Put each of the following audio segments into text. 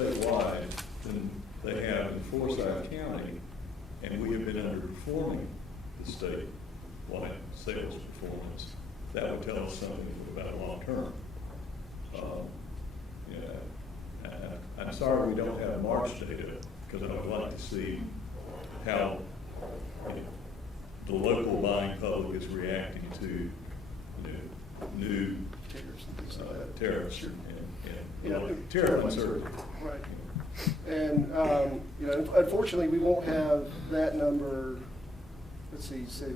statewide than they have in Forsyth County, and we have been underperforming the statewide sales performance. That would tell us something about long term. Yeah, I'm sorry we don't have March data, because I would like to see how the local buying public is reacting to new tariffs and tariff uncertainty. Right. And, unfortunately, we won't have that number, let's see, so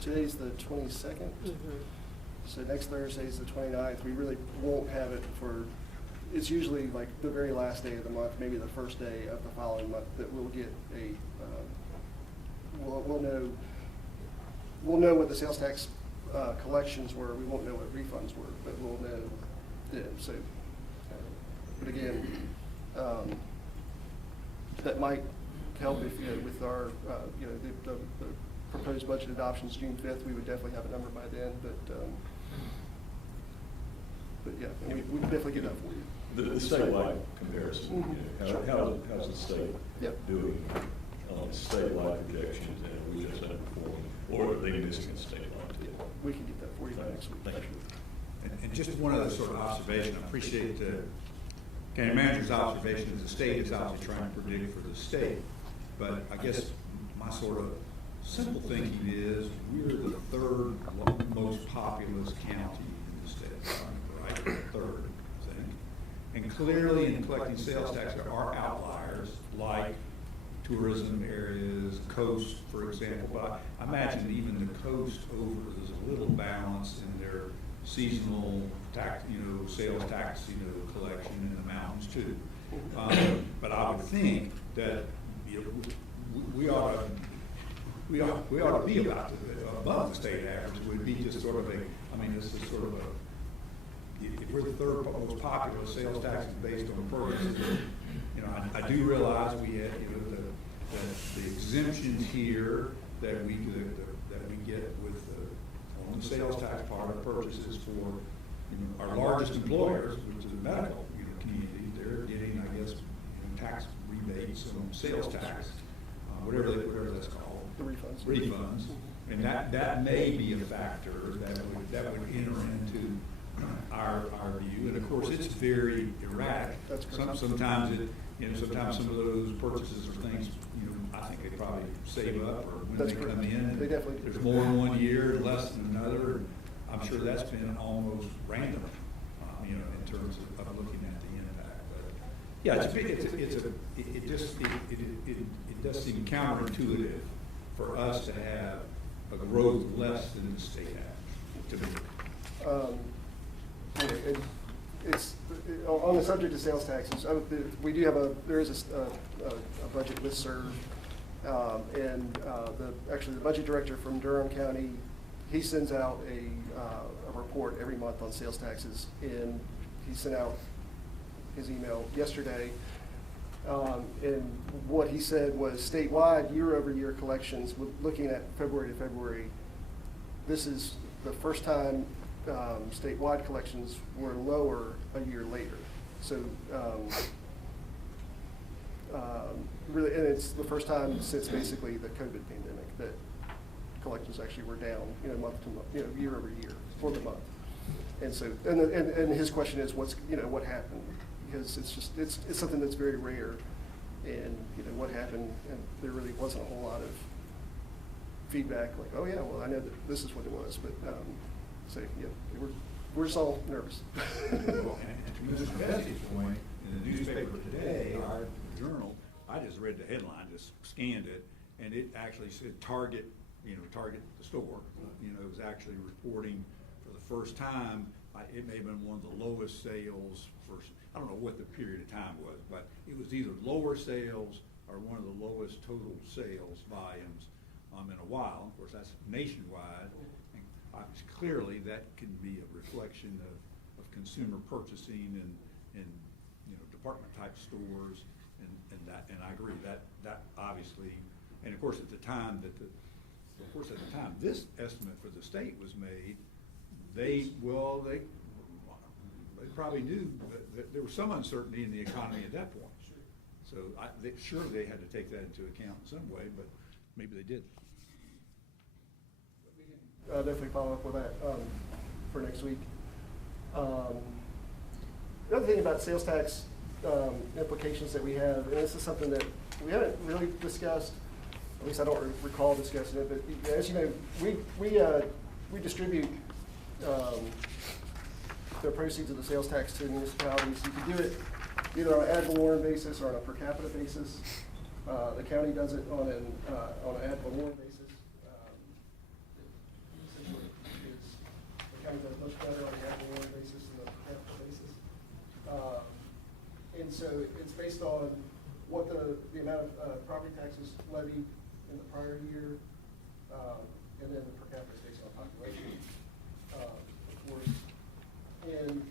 today's the 22nd? Mm-hmm. So next Thursday is the 29th. We really won't have it it's usually like the very last day of the month, maybe the first day of the following month, that we'll get we'll know what the sales tax collections were. We won't know what refunds were, but we'll know then. So, but again, that might help if, with our, the proposed budget adoptions June 5th, we would definitely have a number by then, but yeah, we can definitely get that for you. The statewide comparison, how's the state doing on statewide projections, and we just underperforming, or are they missing a statewide too? We can get that for you by next week. Thank you. And just one other sort of observation, I appreciate the county manager's observation that the state is obviously trying to predict for the state, but I guess my sort of simple thinking is we're the third most populous county in the state, right? Third, I think. And clearly in collecting sales tax, there are outliers like tourism areas, coast, for example, but I imagine even the coast over, there's a little balance in their seasonal tax, sales tax, collection in the mountains too. But I would think that, we ought to be about above the state average. It would be just sort of this is sort of if we're the third most popular, sales tax is based on purchases. I do realize we had, the exemptions here that we get with on the sales tax part of purchases for our largest employers, which is the medical community. They're getting, I guess, tax rebates on sales tax, whatever that's called. The refunds. Refunds, and that may be a factor that would enter into our view. And of course, it's very erratic. That's correct. Sometimes sometimes some of those purchases are things, I think they probably save up, or when That's they correct. come in. They definitely do. There's more in one year, less in another. I'm sure that's been almost random, in terms of looking at the impact. But yeah, it does seem counterintuitive for us to have a growth less than the state average, to me. It's on the subject of sales taxes. We do there is a budget listserv, and actually the budget director from Durham County, he sends out a report every month on sales taxes, and he sent out his email yesterday. And what he said was statewide year-over-year collections, looking at February to February, this is the first time statewide collections were lower a year later. So really, and it's the first time since basically the COVID pandemic that collections actually were down, month to month, year over year for the month. And so, and his question is, what happened? Because it's something that's very rare, and what happened, and there really wasn't a whole lot of feedback like, oh yeah, well I know that this is what it was, but so yeah, we're just all nervous. And to Mr. Bessie's point, in the newspaper today, our journal, I just read the headline, just scanned it, and it actually said Target, Target the store, it was actually reporting for the first time, it may have been one of the lowest sales for, I don't know what the period of time was, but it was either lower sales or one of the lowest total sales volumes in a while. Of course, that's nationwide. Clearly, that can be a reflection of consumer purchasing in department type stores, and I agree that obviously, and of course at the time this estimate for the state was made, they probably knew that there was some uncertainty in the economy at that point. So surely they had to take that into account in some way, but maybe they didn't. We can definitely follow up with that for next week. The other thing about sales tax implications that we have, and this is something that we haven't really discussed, at least I don't recall discussing it, but as you know, we distribute the proceeds of the sales tax to municipalities. You can do it either on an ad valorem basis or on a per capita basis. The county does it on an ad valorem basis. Essentially, the county does much better on an ad valorem basis than a per capita basis. And so it's based on what the amount of property taxes levied in the prior year, and then the per capita is based on population, of course. And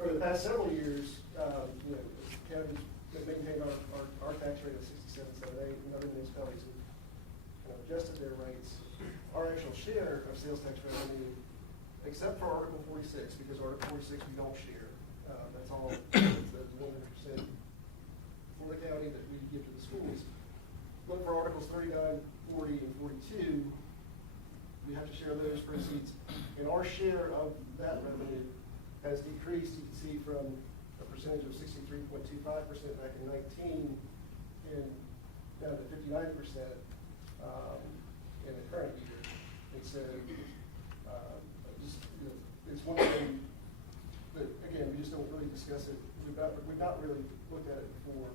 over the past several years, you know, the county's maintained our tax rate of 67.78, and other municipalities have adjusted their rates. Our actual share of sales tax revenue, except for Article 46, because Article 46 we don't share. That's all, it's the 100% for the county that we give to the schools. But for Articles 39, 40, and 42, we have to share those proceeds. And our share of that revenue has decreased, you can see, from a percentage of 63.25% back in 19 and down to 59% in the current year. And so it's one thing that, again, we just don't really discuss it. We've not really looked at it before,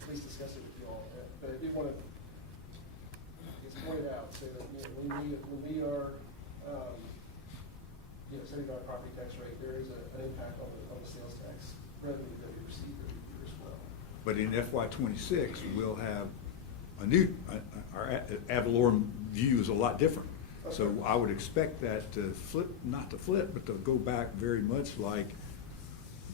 at least discuss it with you all. But I do want to point it out, so that, you know, when we are setting our property tax rate, there is an impact on the sales tax revenue that we receive every year as well. But in FY26, we'll have a new, our ad valorem view is a lot different. Okay. So I would expect that to flip, not to flip, but to go back very much like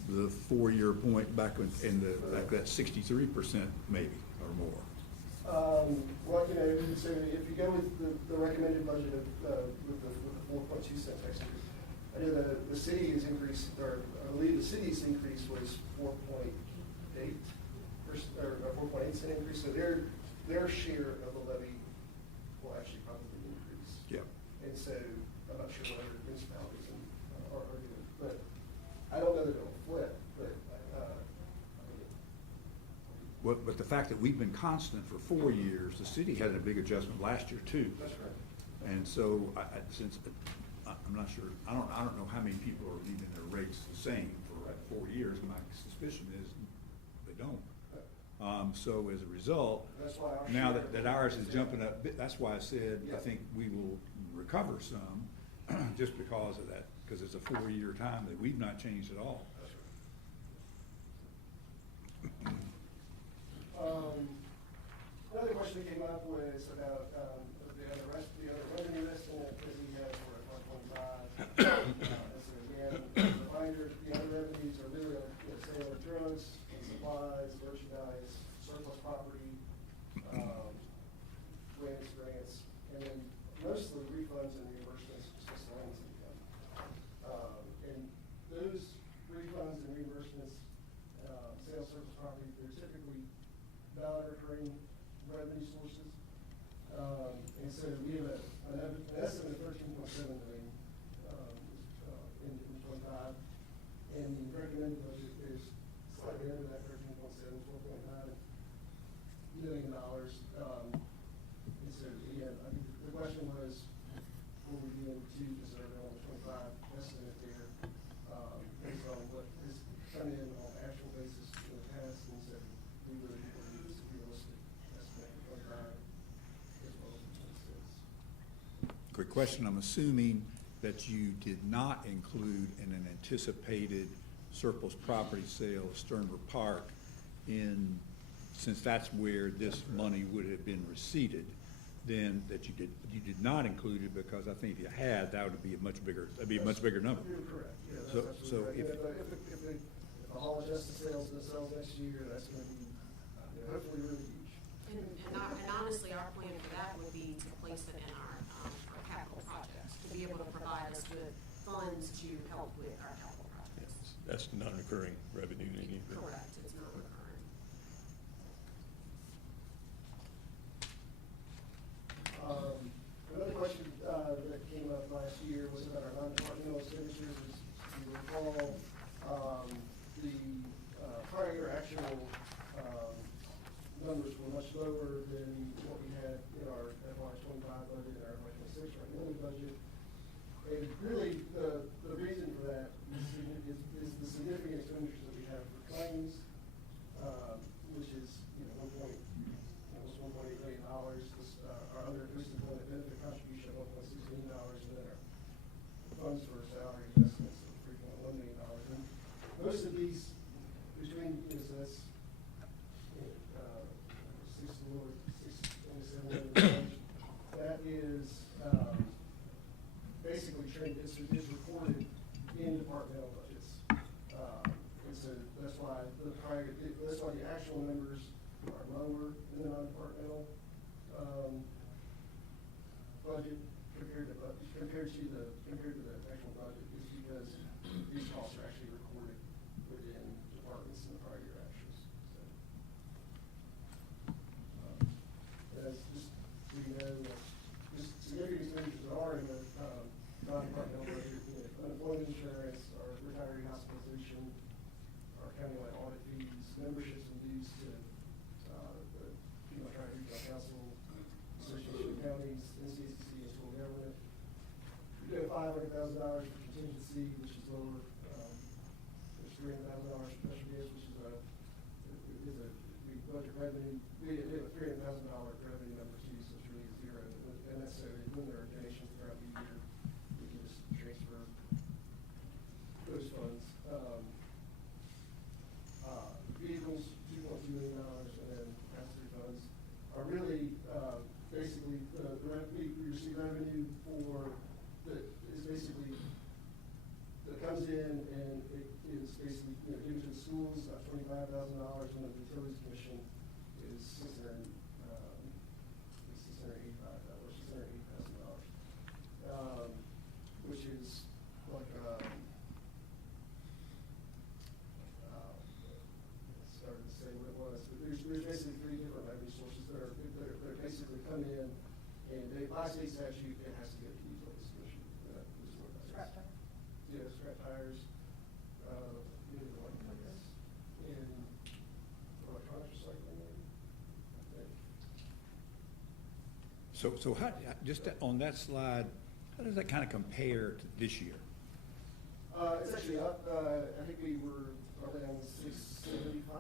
the 4-year point back in like that 63% maybe or more. Well, you know, so if you go with the recommended budget of with the 4.2 cent tax increase, I know the city has increased, or I believe the city's increase was 4.8 or 4.8 cent increase. So their share of the levy will actually probably increase. Yeah. And so I'm not sure what other municipalities are doing, but I don't know that it'll flip, but But the fact that we've been constant for 4 years, the city had a big adjustment last year too. that's right. And so since I'm not sure, I don't know how many people are leaving their rates the same for 4 years. My suspicion is they don't. So as a result, That's why our now share- that ours is jumping up, that's why I said I Yeah. think we will recover some just because of that, because it's a 4-year time that we've not changed at all. Another question that came up was about the other revenue estimate that we had for FY25. So again, as a reminder, the other revenues are literally the sale of drugs and supplies, merchandise, surplus property, grants, and then mostly refunds and reimbursements, miscellaneous income. And those refunds and reimbursements, sales, surplus property, they're typically non-recurring revenue sources. And so we have an estimate of 13.7 million in 25. And the recommended budget is slightly under that 13.7, $4.9 million. And so again, I think the question was, will we be able to deserve it on the 25 estimate there, based on what has come in on an actual basis in the past, and so we really believe it's a realistic estimate for 25 as well as for 26. Quick question, I'm assuming that you did not include in an anticipated surplus property sale of Sternberg Park since that's where this money would have been receipted, then that you did not include it, because I think if you had, that would be a much bigger number. You're correct, yeah, that's So absolutely if- right. If the Hall adjusts the sales and the sales next year, that's going to be hopefully really huge. And honestly, our plan for that would be to place it in our capital projects, to be able to provide us with funds to help with our capital projects. That's non-recurring revenue. Correct, it's not recurring. actual numbers were much lower than what we had in our FY '25 budget and our FY '26 recommended budget. And really, the reason for that is the significant expenditures that we have for claims, which is, almost $1.8 million. Our other post-employment benefit contribution of $1.6 million, and then our funds for salary investments of $3.1 million. And most of these, between, so that's $6.7 million. That is basically is recorded in departmental budgets. And so that's why the actual numbers are lower in the non-departmental budget compared to the actual budget, is because these costs are actually recorded within departments in the prior year actuals. So, as just so you know, just significant expenditures are in the non-departmental budget: unemployment insurance, our retiree hospitalization, our countywide audit fees, memberships and dues to the Tri-Regional Council, Association of Counties, NCACC, and school government. We do have $500,000 for contingency, which is lower. There's $300,000 for special gifts, which is we budget revenue. We have a $300,000 revenue number too, so it's really zero. And that's so when there are donations throughout the year, we can just transfer those funds. Vehicles, $2.2 million, and then pass-through funds are really basically we receive revenue for that is basically that comes in, and it is basically given to the schools, about $25,000, and the utilities commission is $680,000. Which is like started to say what it was. But there's basically three different revenue sources that are basically come in, and by state statute it has to go to the utilities commission. Scrap tire? Yeah, scrap tires. And electronics recycling. I think. So how, just on that slide, how does that kind of compare to this year? It's actually up. I think we were around 675.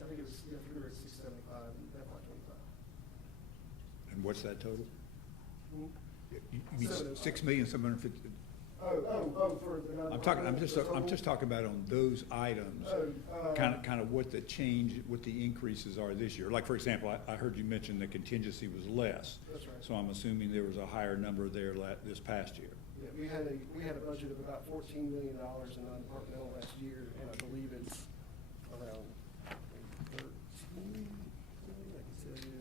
I think it was, we were at 675 in FY '25. And what's that total? Hmm? You mean 6,750,000? For the non-departmental. I'm just talking about on those items, kind of what the change, what the increases are this year. Like, for example, I heard you mention the contingency was less. That's right. So I'm assuming there was a higher number there this past year. Yeah, we had a budget of about $14 million in non-departmental last year, and I believe it's around 13. I can tell you.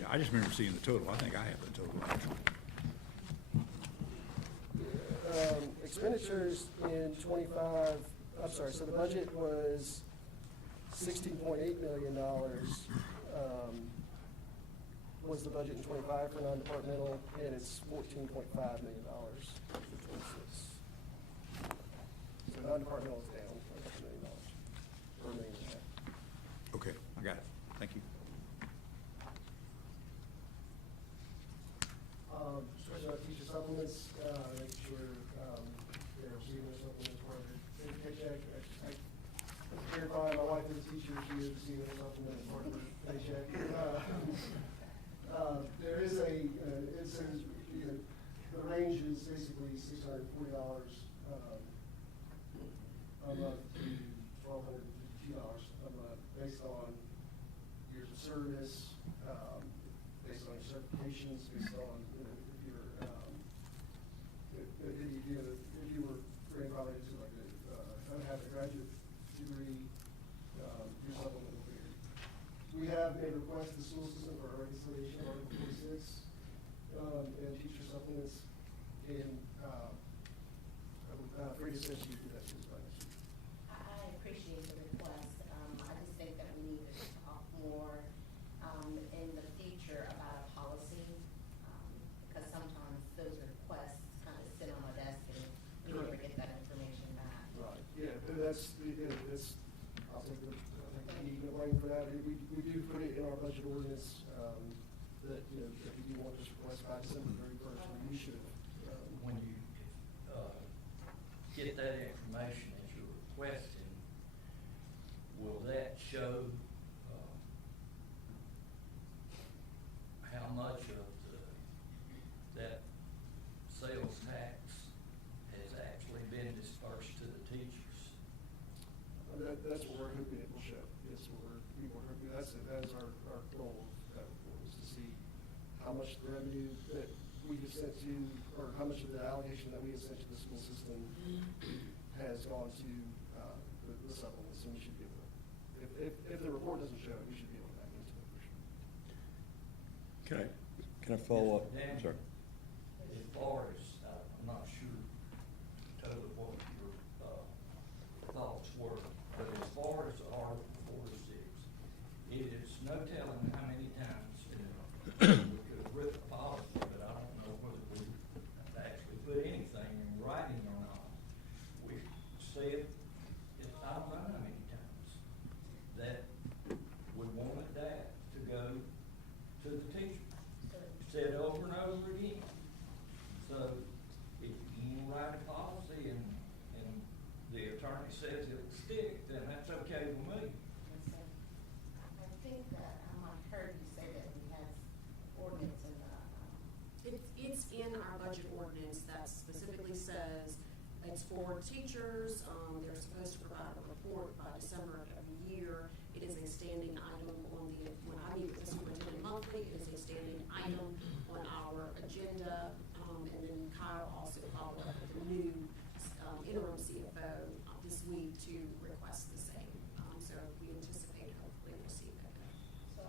Yeah, I just remember seeing the total. I think I have the total, actually. Expenditures in '25, I'm sorry, so the budget was $16.8 million, was the budget in '25 for non-departmental, and it's $14.5 million for '26. So non-departmental is down $1 million, or $1.5 million. Okay, I got it. Thank you. Especially our teacher supplements, making sure they're receiving their supplements part of their paycheck. I verify my wife is a teacher, she is receiving a supplement as part of her paycheck. There is it says, the range is basically $640 a month to $1,252 a month, based on years of service, based on your certifications, based on if you were grandfathered into like have a graduate degree, your supplement will be. We have made a request to the school system for a reconciliation of Article 46 and teacher supplements, and Frida says she did that to us by next week. I appreciate the request. I just think that we need to talk more is, that, you know, if you do want this request by December 31st, you should have. When you get that information that you're requesting, will that show how much of that sales tax has actually been dispersed to the teachers? That's what we're hoping it will show. Yes, we're hoping, that is our goal of that report, is to see how much the revenue that we have sent to, or how much of the allocation that we have sent to the school system has gone to the supplements, and we should be able to, if the report doesn't show it, we should be able to back into it for sure. Can I follow up? Dan, Sorry. As far as, I'm not sure totally what your thoughts were, but as far as Article 46, it is no telling how many times, and we could have written a policy, but I don't know whether we actually put anything in writing or not. We said, I don't know how many times, that we wanted that to go to the teacher. Said over and over again. So if you write a policy and the attorney says it'll stick, then that's okay with me. I think that I heard you say that we have ordinance in the. It's in our budget ordinance that specifically says it's for teachers. They're supposed to provide a report by December of every year. It is a standing item on when I meet with the superintendent monthly, it is a standing item on our agenda. And then Kyle also followed up with a new interim CFO this week to request the same. So we anticipate hopefully receive it. So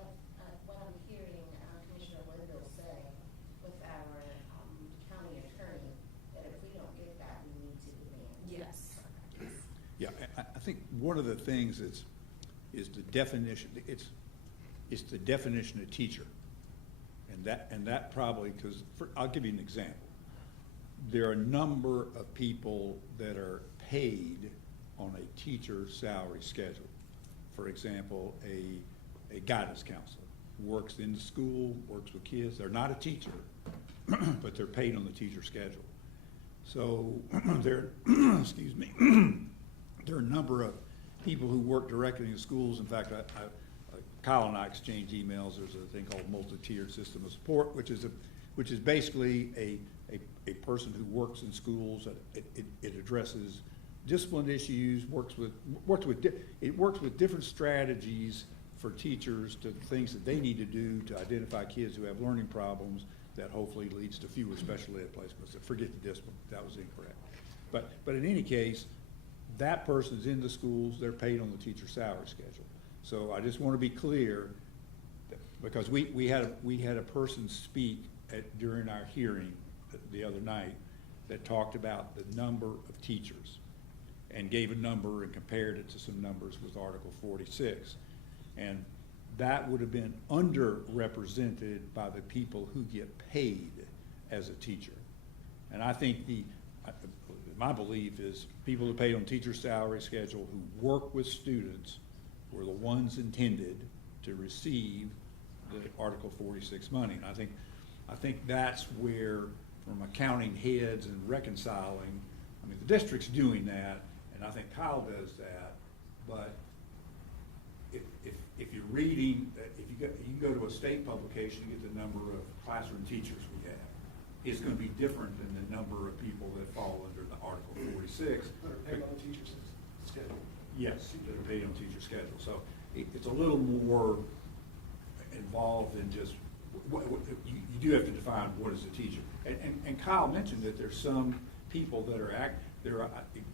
what I'm hearing Commissioner Woodville say with our county attorney, that if we don't get that, we need to demand. Yes. Yeah, I think one of the things is the definition, it's the definition of teacher. And that probably, because I'll give you an example. There are a number of people that are paid on a teacher salary schedule. For example, a guidance counselor works in the school, works with kids. They're not a teacher, but they're paid on the teacher schedule. So there, excuse me, there are a number of people who work directly in schools. In fact, Kyle and I exchange emails. There's a thing called multi-tiered system of support, which is basically a person who works in schools. It addresses discipline issues, it works with different strategies for teachers to things that they need to do to identify kids who have learning problems that hopefully leads to fewer special ed placements. Forget the discipline, that was incorrect. But in any case, that person's in the schools, they're paid on the teacher salary schedule. So I just want to be clear, because we had a person speak during our hearing the other night that talked about the number of teachers and gave a number and compared it to some numbers with Article 46. And that would have been underrepresented by the people who get paid as a teacher. And I think my belief is people who are paid on teacher salary schedule who work with students were the ones intended to receive the Article 46 money. And I think that's where, from accounting heads and reconciling, I mean, the district's doing that, and I think Kyle does that, but if you're reading, you can go to a state publication and get the number of classroom teachers we have. It's going to be different than the number of people that fall under the Article 46. That are paid on the teacher's schedule. Yes, that are paid on teacher schedule. So it's a little more involved than just, you do have to define what is a teacher. And Kyle mentioned that there's some people that are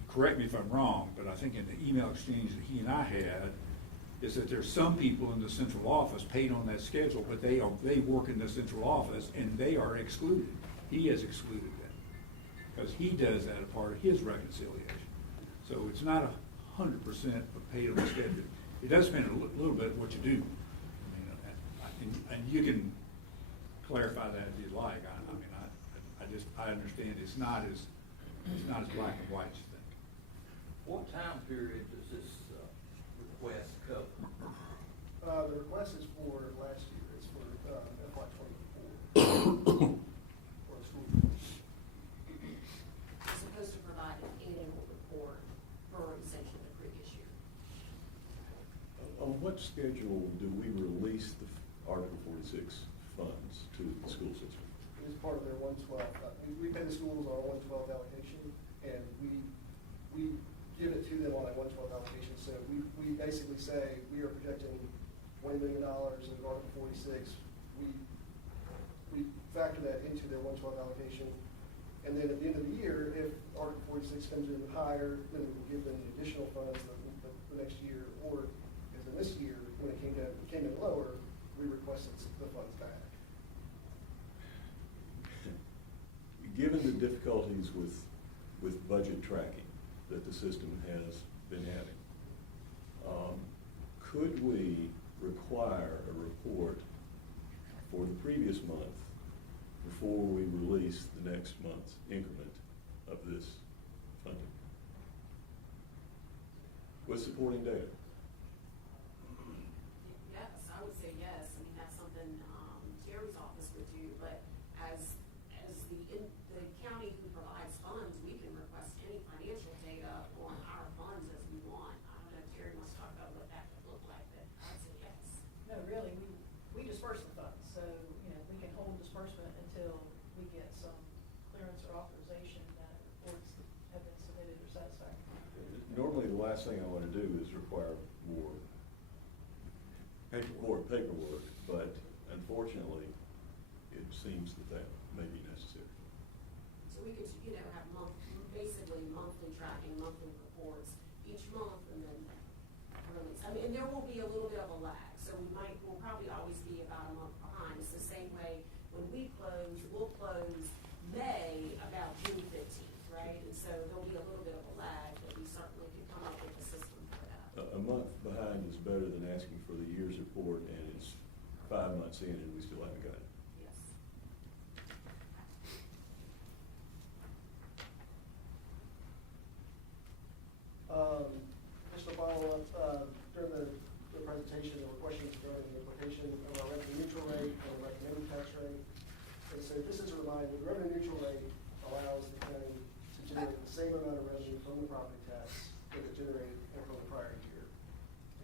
correct me if I'm wrong, but I think in the email exchange that he and I had, is that there's some people in the central office paid on that schedule, but they work in the central office and they are excluded. He has excluded them because he does that as part of his reconciliation. So it's not 100% of paid on the schedule. It does depend a little bit what you do. I mean, and you can clarify that if you'd like. I understand it's not as black and white as you think. What time period does this request cover? The request is for last year. It's for schedule do we release the Article 46 funds to the school system? It's part of their 112. We pay the schools on a 112 allocation, and we give it to them on a 112 allocation. So we basically say we are projecting $20 million in Article 46. We factor that into their 112 allocation. And then at the end of the year, if Article 46 comes in higher, then we will give them the additional funds the next year. Or as in this year, when it came in lower, we requested the funds back. Given the difficulties with budget tracking that the system has been having, could we require a report for the previous month before we release the next month's increment of this funding with supporting data? Yes, I would say yes. I mean, that's something Terry's office would do, but as the county who provides funds, we can request any financial data on our funds as we want. I don't know if Terry wants to talk about what that would look like, but I'd say yes. No, really, we disperse the funds, so, we can hold disbursement until we get some clearance or authorization that reports have been submitted or satisfactory. Normally, the last thing I want to do is require more paperwork, but unfortunately, it seems that may be necessary. So we could, have basically monthly tracking, monthly reports each month, and then release. I mean, and there will be a little bit of a lag, so we'll probably always be about a month behind. It's the same way when we close, we'll close May about June 15th, right? And so there'll be a little bit of a lag, but we certainly could come up with a system for that. A month behind is better than asking for the year's report and it's 5 months in and we still haven't got it. Yes. Just to follow up, during the presentation, there were questions regarding the implication of our revenue neutral rate and the recommended tax rate. And so just as a reminder, the revenue neutral rate allows the county to generate the same amount of revenue from the property tax that it generated from the prior year.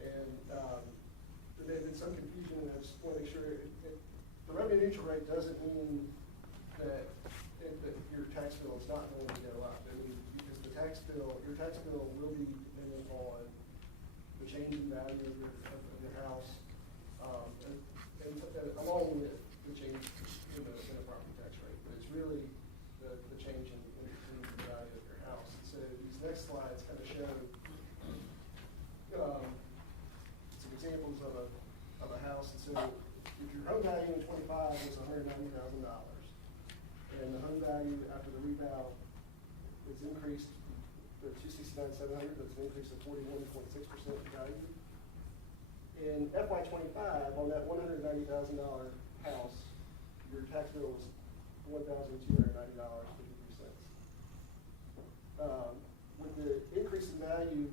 And there's been some confusion, and I just want to make sure the revenue neutral rate doesn't mean that your tax bill is not going to go up. I mean, because your tax bill will be dependent on the change in value of your house, and along with the change in the property tax rate. But it's really the change in the value of your house. And so these next slides kind of show some examples of a house. And so if your home value in 25 was $190,000, and the home value after the reval is increased to $269,700, that's an increase of 41.6% value. In FY25, on that $190,000 house, your tax bill was $1,290.53. With the increase in value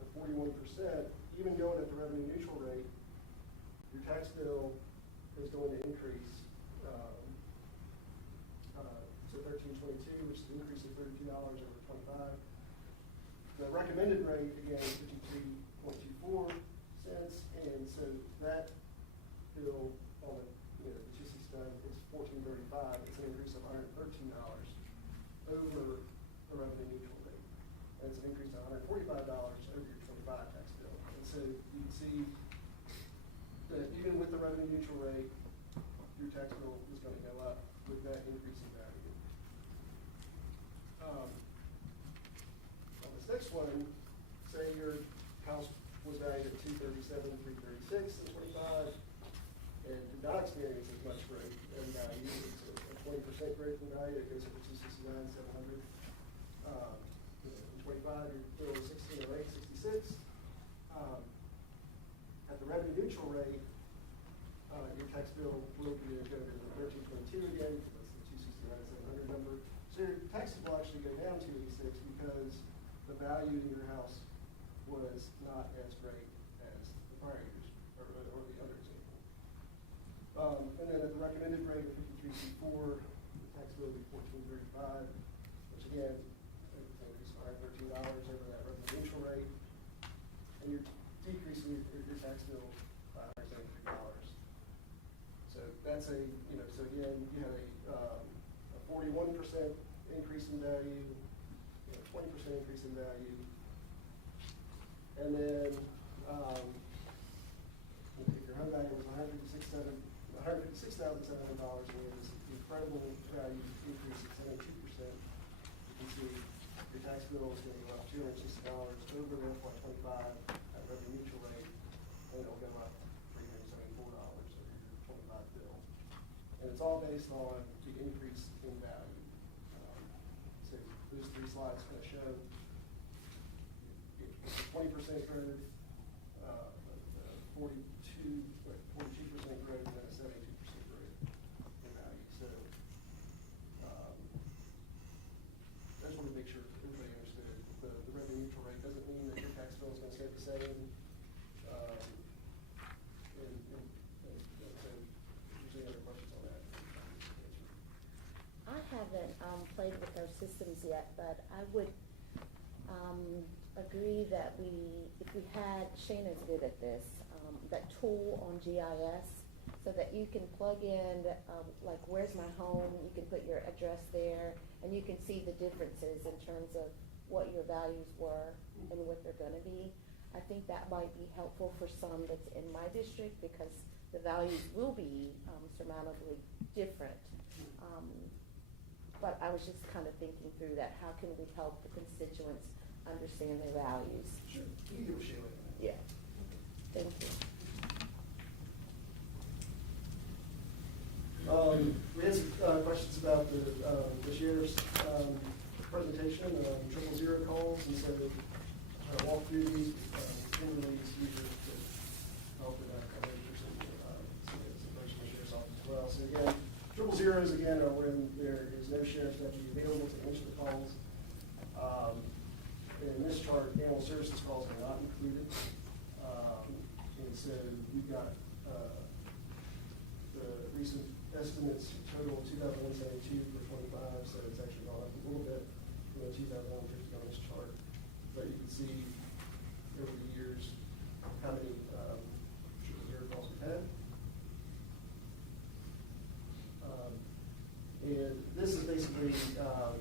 of 41%, even going at the revenue neutral rate, your tax bill is going to increase to $1,322, which is an increase of $32 over 25. The recommended rate, again, is 53.24 cents, and so that bill on the 269 is $14.35. It's an increase of $113 over the revenue neutral rate. And it's an increase of $145 over your 25 tax bill. And so you can see that even with the revenue neutral rate, your tax bill is going to go up with that increase in value. On this next one, say your house was valued at $237,336 in 25, and did not experience as much growth in value. It's a 20% growth in value. It goes up to $269,700. In 25, your bill is $1,608.66. At the revenue neutral rate, your tax bill will be go to $1,322 again, because that's the $269,700 number. So your taxes will actually go down $286 because the value in your house was not as great as the prior years, or the other example. And then at the recommended rate of 53.4, the tax bill will be $1,435, which again, it's $113 over that revenue neutral rate. And you're decreasing your tax tax bill by $173. So that's a, so again, you have a 41% increase in value, 20% increase in value. And then, if your home value was $156,700, and it was incredible value increase of 72%, you can see your tax bill is going to go up $260 over the FY25 at revenue neutral rate, and it'll go up $374 over your 25 bill. And it's all based on the increase in value. So those three slides kind of show 20% growth, 42% growth, and then a 72% growth in value. So I just want to make sure everybody understood the revenue neutral rate doesn't mean that your tax bill is going to stay the same. And so, if there's any other questions on that, I haven't played with our systems yet, but I would agree that if we had, Shannon's good at this, that tool on GIS, so that you can plug in, like, where's my home, you can put your address there, and you can see the differences in terms of what your values were and what they're gonna be. I think that might be helpful for some that's in my district, because the values will be surmountably different. But I was just kind of thinking through that, how can we help the constituents understand their values? sure, you can give a share. Yeah, thank you. We had some questions about the sheriff's presentation on 000 calls, and so walk through these. Kimberly is here to help with that. I know there's some person from the sheriff's office as well. So again, 000s again are when there is no sheriff's deputy available to answer the calls. In this chart, animal services calls are not included. And so we've got the recent estimates total 2,172 for 25, so it's actually gone up a little bit from the 2,150 on this chart. But you can see over the years how many 000 calls we've had. And this is basically a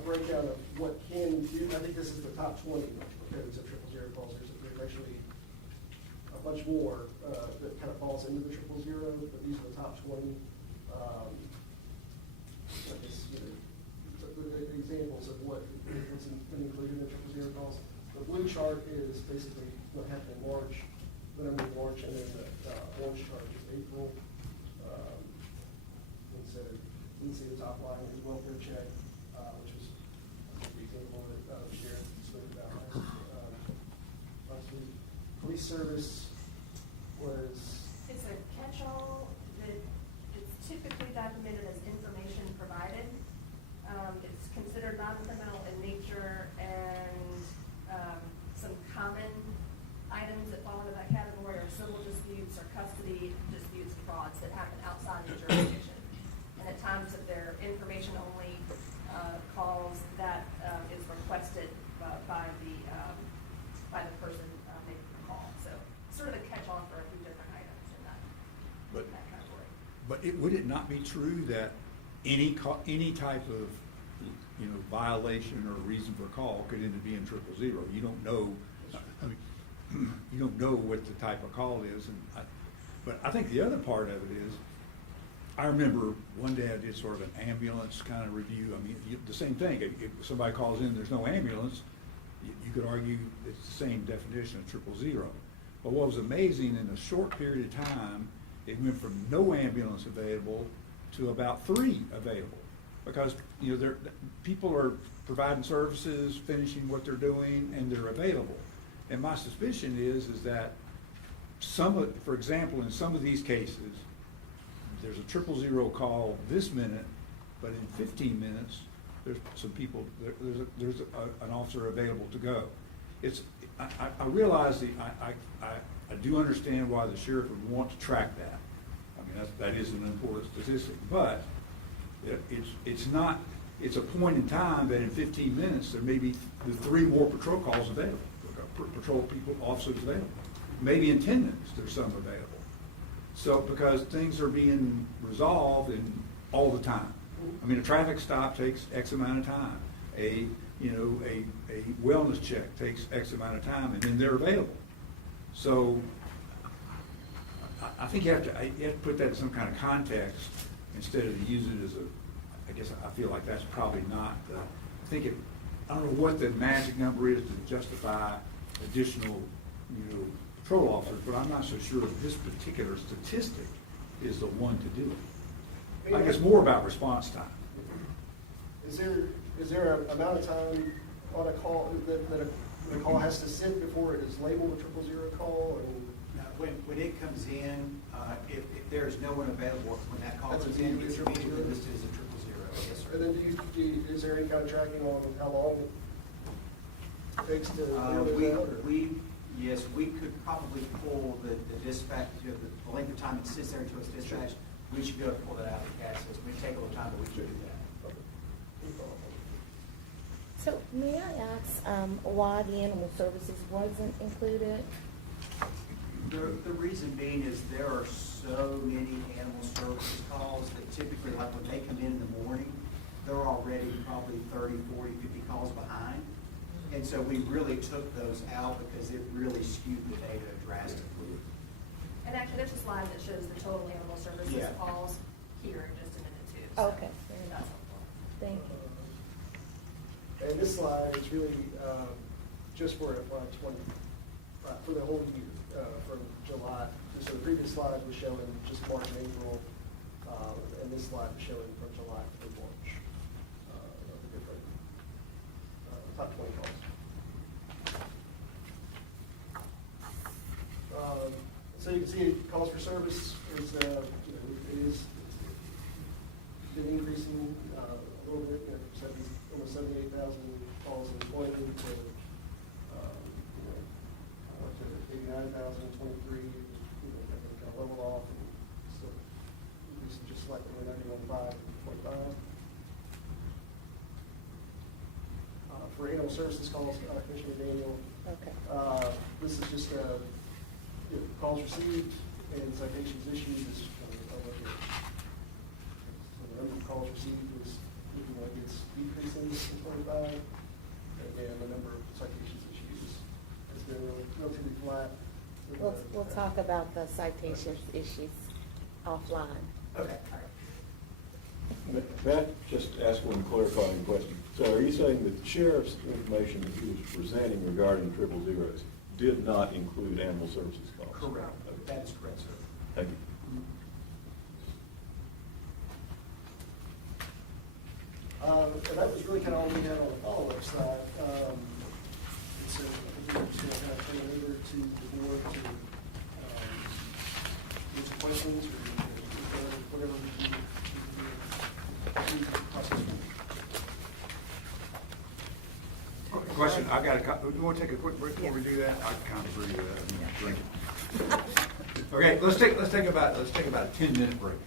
breakdown of what can do. I think this is the top 20 codes of 000 calls. There's actually a bunch more that kind of falls into the 000, but these are the top 20. I guess, the examples of what's been included in the 000 calls. The blue chart is basically what happened in March, the number in March, and then the orange chart is April. And so you can see the top line is welfare check, which is the example that the sheriff spoke about last week. Police service was. It's a catch-all that it's typically documented as information provided. It's considered non-criminal in nature, and some common items that fall into that category are civil disputes or custody disputes and frauds that happen outside the jurisdiction. And at times, if they're information-only calls, that is requested by the person making the call. So sort of a catch-all for a few different items in that category. But would it not be true that any type of violation or reason for a call could end up being 000? You don't know. I mean, you don't know what the type of call is, but I think the other part of it is, I remember one day I did sort of an ambulance kind of review. I mean, the same thing. If somebody calls in, there's no ambulance, you could argue it's the same definition of 000. But what was amazing, in a short period of time, it went from no ambulance available to about 3 available, because people are providing services, finishing what they're doing, and they're available. And my suspicion is that for example, in some of these cases, there's a 000 call this minute, but in 15 minutes, there's some people, there's an officer available to go. I realize I do understand why the sheriff would want to track that. I mean, that is an important statistic, but it's a point in time that in 15 minutes, there may be 3 more patrol calls available, patrol people, officers available. maybe in 10 minutes, there's some available. So, because things are being resolved all the time. I mean, a traffic stop takes X amount of time. A wellness check takes X amount of time, and then they're available. So, I think you have to put that in some kind of context instead of use it as I guess I feel like that's probably not I don't know what the magic number is to justify additional, patrol officers, but I'm not so sure that this particular statistic is the one to do it. I guess more about response time. Is there an amount of time on a call that a call has to sit before it is labeled a 000 call? Now, when it comes in, if there is no one available, when that call That's comes a in, zero, it's triple immediately zero? listed as a 000. Yes, sir. And then is there any kind of tracking on how long it takes to clear those out? Or? Yes, we could probably pull the dispatch, the length of time it sits there until it's dispatched. We should be able to pull that out of the CAD system. We take a little time, but we can do that. So may I ask why the animal services wasn't included? The reason being is there are so many animal services calls that typically, like when they come in the morning, they're already probably 30, 40, 50 calls behind. And so we really took those out because it really skewed the data drastically. And actually, there's a slide that shows the total animal services Yeah. calls here in just a minute too. So Okay, fair enough. that's helpful. Thank you. And this slide is really just for FY 20, for the whole year, from July. So the previous slide was showing just March and April, and this slide is showing from July through March. The different top 20 calls. So you can see calls for service is, it is been increasing a little bit, almost 78,000 calls in 20 to, up to 89,000 in 23. Kind of level off and still increasing just slightly to 91.5 in 25. For animal services calls, Commissioner Daniel, Okay. this is just calls received and citations issued is so the number of calls received is looking like it's decreasing in 25, and the number of citations issued has been relatively flat. We'll talk about the citations issues offline. Okay. May I just ask one clarifying question? So are you saying that the sheriff's information that he was presenting regarding 000s did not include animal services calls? Correct. Okay. That is correct, sir. Thank you. And that was really kind of all we had on the follow-up side. So I think we're just going to kind of turn it over to the board to answer questions or whatever we can do. Question, you want to take a quick break before we do that? I kind of agree with that. I'm drinking. Okay, let's take about a 10-minute break.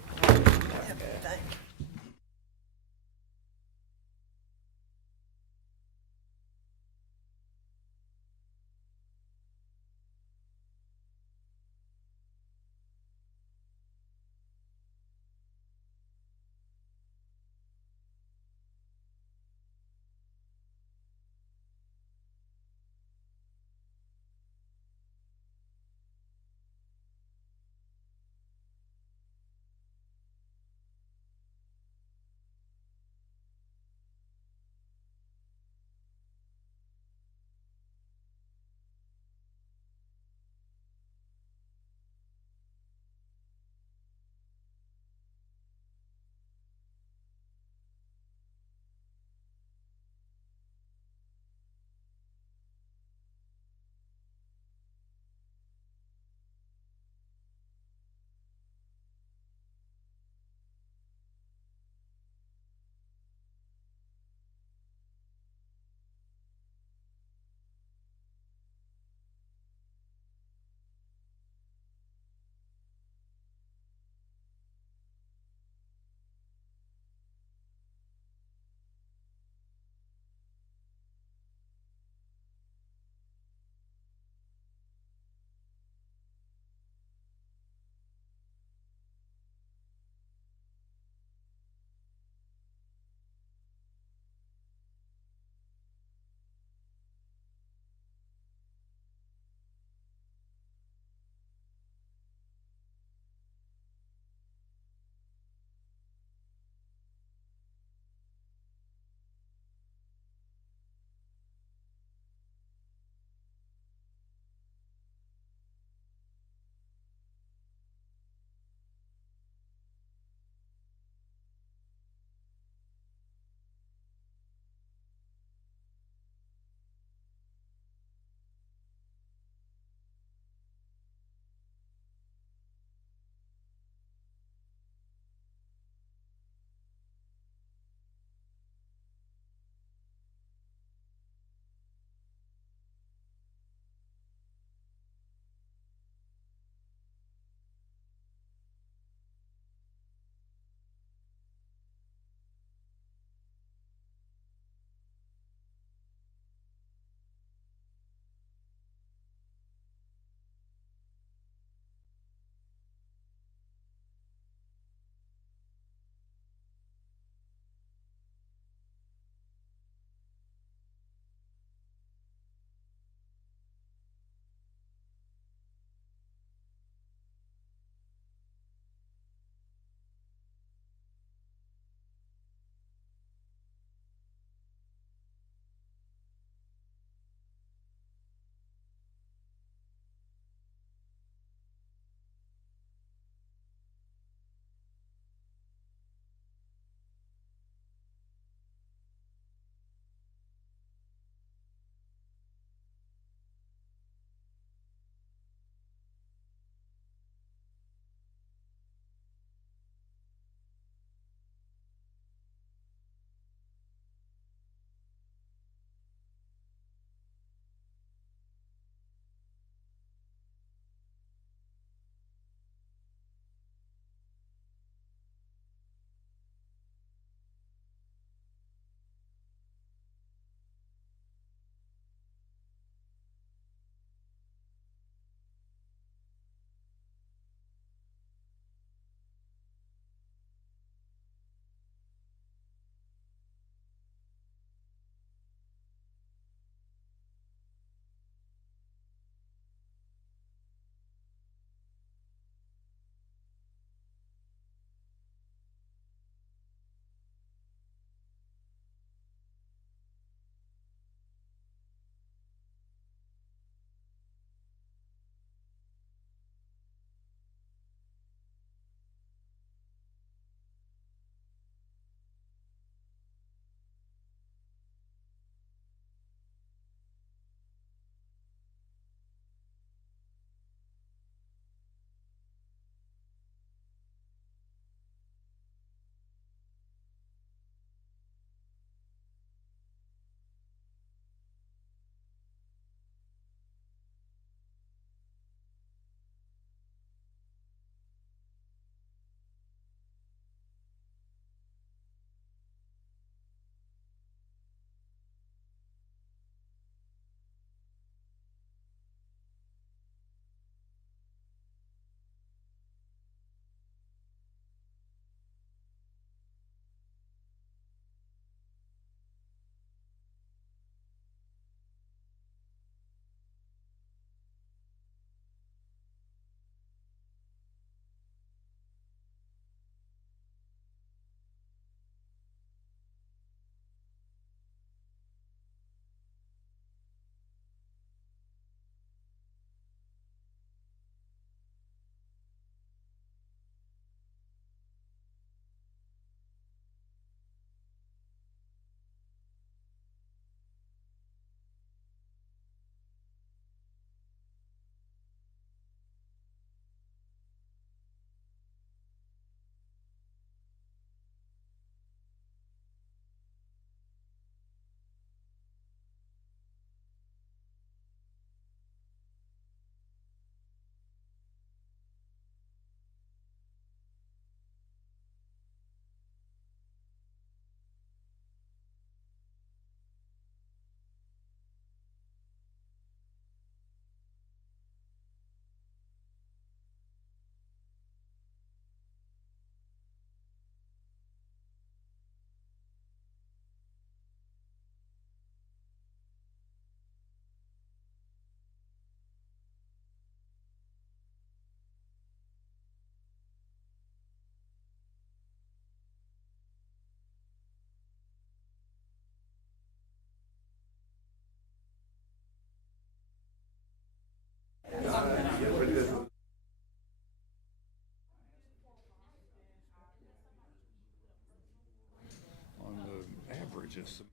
just some.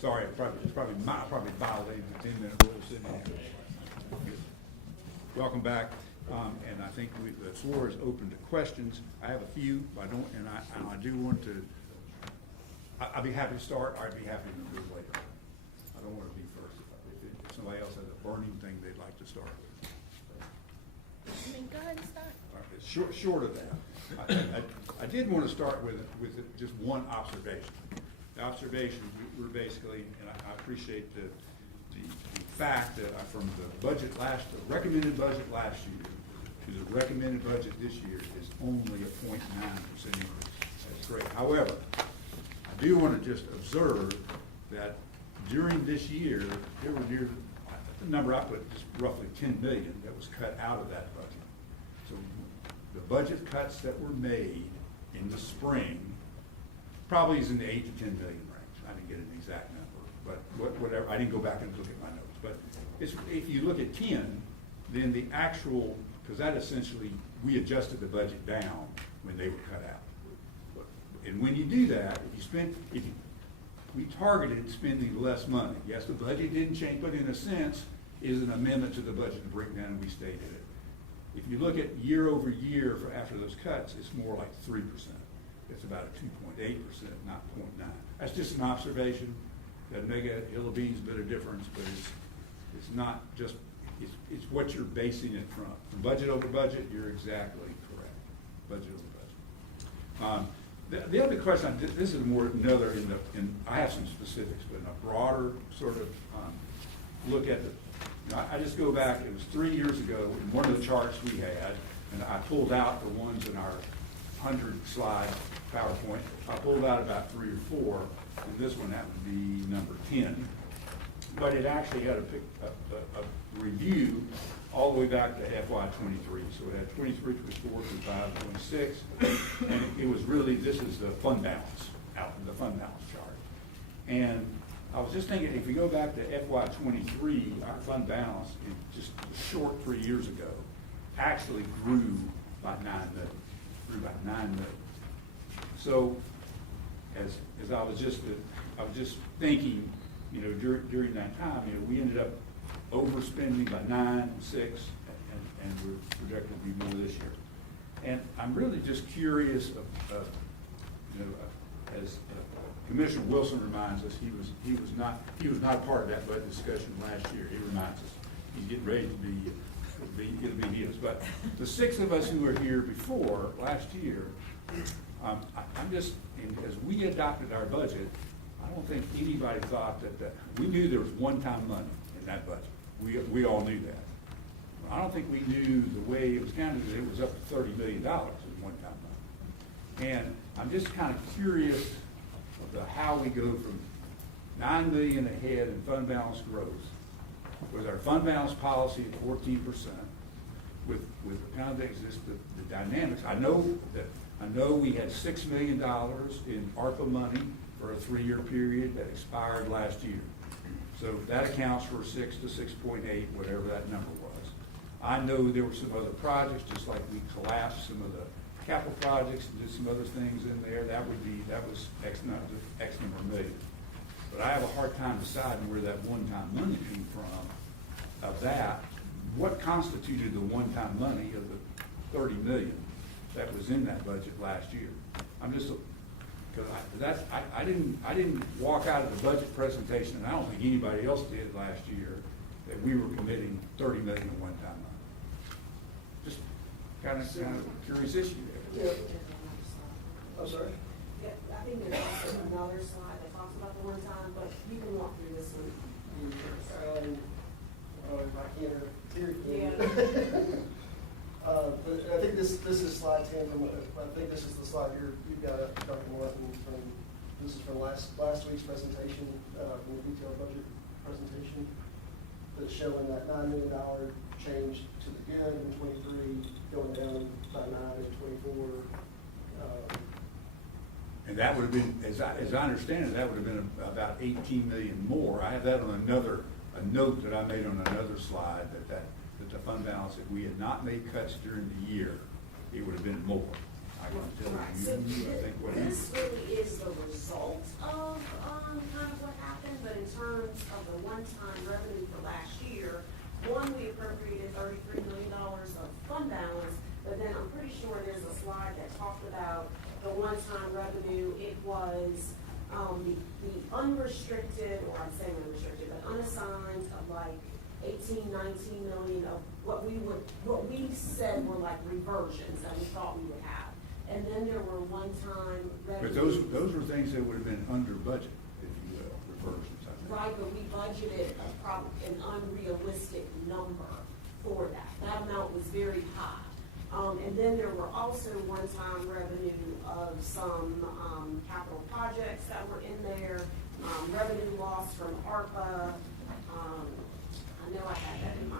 Sorry, it's probably violating the 10-minute rule sitting here. Welcome back, and I think the floor is open to questions. I have a few, but I do want to, I'd be happy to start, or I'd be happy to move later. I don't want to be first. If somebody else has a burning thing they'd like to start with. Go ahead and start. All right, short of that, I did want to start with just one observation. The observation, we're basically, and I appreciate the fact that from the recommended budget last year to the recommended budget this year is only a 0.9% increase. That's great. However, I do want to just observe that during this year, there were the number I put is roughly $10 million that was cut out of that budget. So the budget cuts that were made in the spring probably is in the 8 to 10 million range. I didn't get an exact number, but whatever. I didn't go back and look at my notes. But if you look at 10, then the actual, because that essentially, we adjusted the budget down when they were cut out. And when you do that, we targeted spending less money. Yes, the budget didn't change, but in a sense, is an amendment to the budget to bring down, and we stated it. If you look at year over year for after those cuts, it's more like 3%. It's about a 2.8%, not 0.9. That's just an observation. Doesn't make a hill of beans bit of difference, but it's not just, it's what you're basing it from. From budget over budget, you're exactly correct. Budget over budget. The other question, this is more another I have some specifics, but in a broader sort of look at I just go back, it was 3 years ago, in one of the charts we had, and I pulled out the ones in our 100-slide PowerPoint. I pulled out about 3 or 4, and this one happened to be number 10. But it actually had a review all the way back to FY23. So it had 23, 24, 25, 26, and it was really, this is the fund balance, the fund balance chart. And I was just thinking, if we go back to FY23, our fund balance, in just a short 3 years ago, actually grew by 9 million. Grew by 9 million. So, as I was just thinking, during that time, we ended up overspending by 9, 6, and we're projected to be more this year. And I'm really just curious as Commissioner Wilson reminds us, he was not a part of that budget discussion last year. He reminds us he's getting ready to be his. But the 6 of us who were here before last year, I'm just, as we adopted our budget, I don't think anybody thought that we knew there was one-time money in that budget. We all knew that. I don't think we knew the way it was counted, that it was up to $30 million in one-time money. And I'm just kind of curious of how we go from 9 million ahead in fund balance growth with our fund balance policy at 14%, with kind of the dynamics. I know we had $6 million in ARPA money for a 3-year period that expired last year. So that accounts for 6 to 6.8, whatever that number was. I know there were some other projects, just like we collapsed some of the capital projects and did some other things in there. That was X number of million. But I have a hard time deciding where that one-time money came from. Of that, what constituted the one-time money of the 30 million that was in that budget last year? I'm just, because I didn't walk out of the budget presentation, and I don't think anybody else did last year, that we were committing 30 million in one-time money. Just kind of a curious issue there. Yeah. I'm sorry? Yeah, I think there's also another slide that talks about the one time, but you can walk through this one. If I can't hear you. Yeah. But I think this is slide 10. I think this is the slide you've got up, Dr. Martin, this is from last week's presentation, from the detailed budget presentation, that's showing that $9 million change to the good in 23, going down by 9 in 24. And that would have been, as I understand it, that would have been about 18 million more. I have that on a note that I made on another slide, that the fund balance, if we had not made cuts during the year, it would have been more. I can tell Right, you, so I think what this really is the result of kind of what happened, but terms of the one-time revenue for last year, one, we appropriated $33 million of fund balance, but then I'm pretty sure there's a slide that talked about the one-time revenue. It was the unrestricted, or I'm saying unrestricted, but unassigned of like 18, 19 million of what we said were like reversions that we thought we would have. And then there were one-time revenue. But those were things that would have been under budget, if you will, reversions, I think. Right, but we budgeted an unrealistic number for that. That amount was very high. And then there were also one-time revenue of some capital projects that were in there, revenue loss from ARPA. I know I had that in my.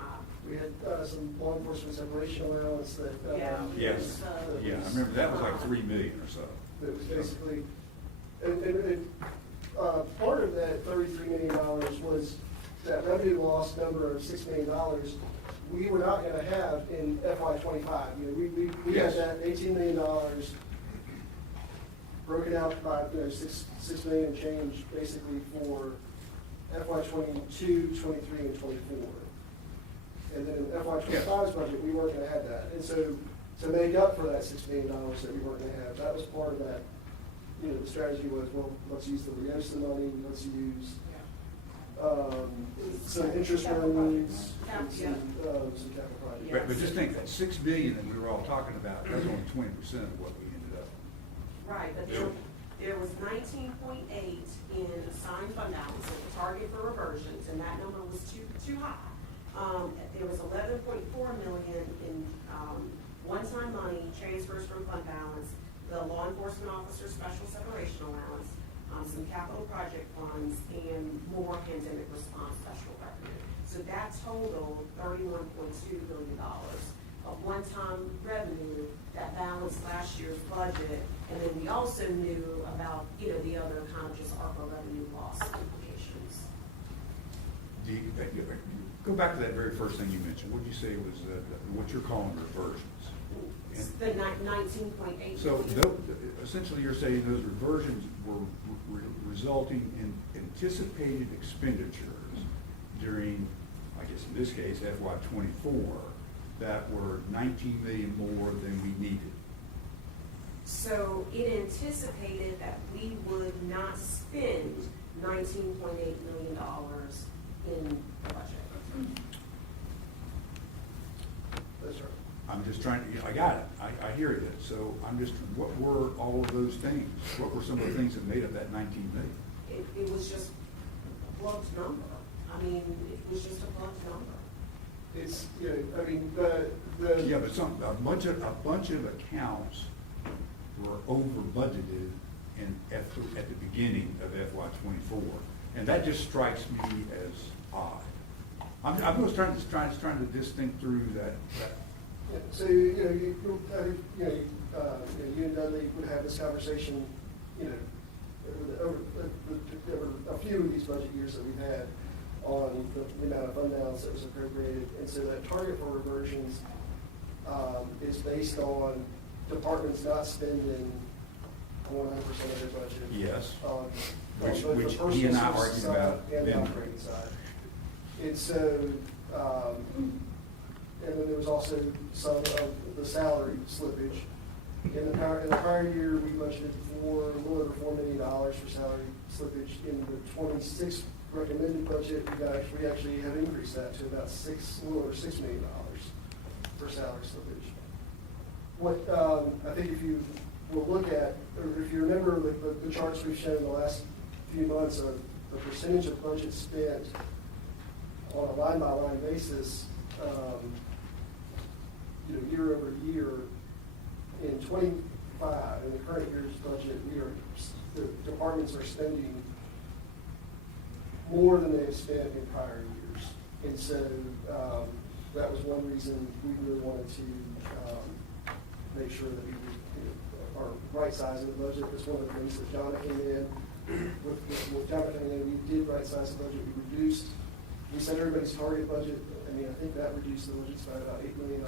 We had some law enforcement separation allowance that. Yes, yeah, I remember that was like 3 million or so. That was basically, part of that $33 million was that revenue loss number of $6 million. We were not going to have in FY '25. You know, we Yes. had that $18 million broken out by, you know, six million and change basically for FY '22, '23, and '24. And then in FY '25's budget, we weren't going to have that. And so to make up for that $6 million that we weren't going to have, that was part of that. You know, the strategy was, well, let's use the Leosa money, let's use some interest revenues, and some capital projects. But just think, that 6 billion that we were all talking about, that's only 20% of what we ended up. Right, but there was 19.8 in assigned fund balance, so the target for reversions, and that number was too high. There was 11.4 million in one-time money transfers from fund balance, the law enforcement officer special separation allowance, some capital project funds, and more pandemic response special revenue. So that totaled $31.2 billion of one-time revenue that balanced last year's budget. And then we also knew about, you know, the other kind of just ARPA revenue loss implications. Go back to that very first thing you mentioned. What did you say was what you're calling reversions? It's the 19.8. So essentially you're saying those reversions were resulting in anticipated expenditures during, I guess in this case, FY '24, that were 19 million more than we needed. So it anticipated that we would not spend $19.8 million in the budget. That's right. I'm just trying to, I got it, I hear you. So I'm just, what were all of those things? What were some of the things that made up that 19 million? It was just a blunt number. I mean, it was just a blunt number. It's, you know, I mean, Yeah, but a bunch of accounts were over budgeted at the beginning of FY '24, and that just strikes me as odd. I'm just trying to just think through that. Yeah, so, you know, you and Dudley would have this conversation, you know, over a few of these budget years that we've had on the amount of fund balance that was appropriated. And so that target for reversions is based on departments not spending 100% of their budget. Yes. On Which both the he and I personal argued side about and the then. operating side. And so, and then there was also some of the salary slippage. In the prior year, we budgeted for a little over $4 million for salary slippage. In the 26 recommended budget, we actually have increased that to about a little over $6 million for salary slippage. What I think if you will look at, or if you remember the charts we've shown the last few months of the percentage of budget spent on a line-by-line basis, you know, year over year, in '25, in the current year's budget, the departments are spending more than they've spent in prior years. And so that was one reason we really wanted to make sure that we are right sizing the budget. That's one of the things that John came in. With John coming in, we did right size the budget. We set everybody's target budget. I mean, I think that reduced the budget by about $8 million.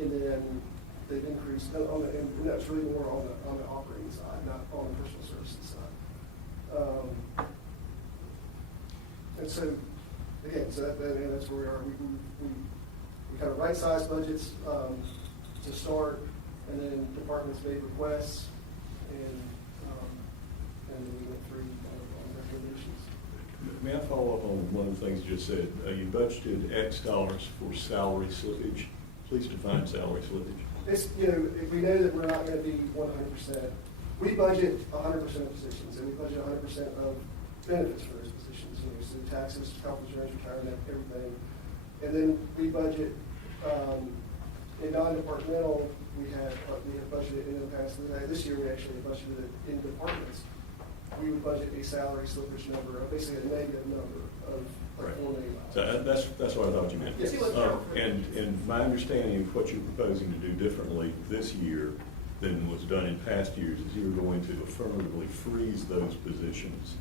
And then they've increased, and that's really more on the operating side, not on the personal services side. And so, again, so that's where we are. We kind of right-size budgets to start, and then departments made requests, and then we went through on recommendations. May I follow up on one of the things you just said? You budgeted X dollars for salary slippage. Please define salary slippage. It's, if we know that we're not gonna be 100%, we budget 100% of positions, and we budget 100% of benefits for those positions, so taxes, health insurance, retirement, everything. And then we budget, in non-departmental, we have budgeted in the past, this year we actually budgeted it in departments. We would budget a salary slippage number, basically a negative number of like $4 million. So that's what I thought you meant. Yes. And my understanding of what you're proposing to do differently this year than was done in past years is you're going to affirmatively freeze those positions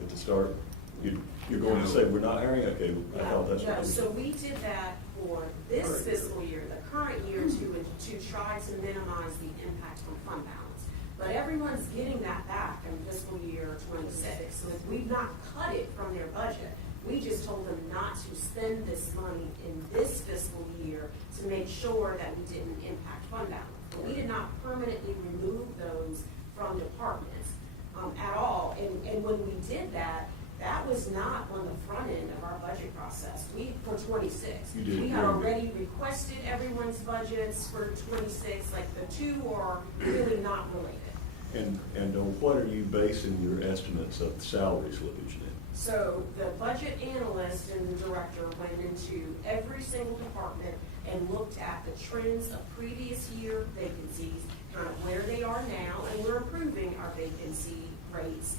at the start. You're going to say, we're not hiring, okay, I thought that's what No, you so we did that for this Correct. fiscal year, the current year, to try to minimize the impact on fund balance. But everyone's getting that back in fiscal year 26, so if we've not cut it from their budget, we just told them not to spend this money in this fiscal year to make sure that we didn't impact fund balance. But we did not permanently remove those from departments at all. And when we did that, that was not on the front end of our budget process. For 26. You did. We had already requested everyone's budgets for 26, like the two are really not related. And on what are you basing your estimates of salary slippage then? So the budget analyst and the director went into every single department and looked at the trends of previous year vacancies, kind of where they are now, and we're improving our vacancy rates,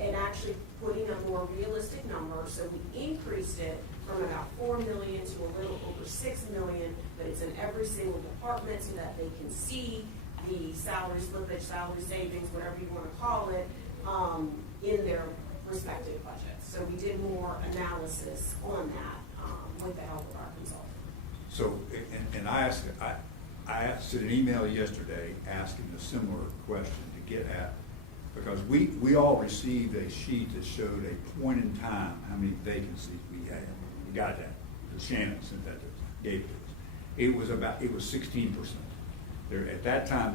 and actually putting a more realistic number. So we increased it from about 4 million to a little over 6 million, but it's in every single department so that they can see the salary slippage, salary savings, whatever you want to call it, in their respective budgets. So we did more analysis on that with the help of our consultant. So, and I asked an email yesterday asking a similar question to get at, because we all received a sheet that showed a point in time how many vacancies we had. We got that. Shannon sent that to us, gave it to us. It was 16%. There, at that time,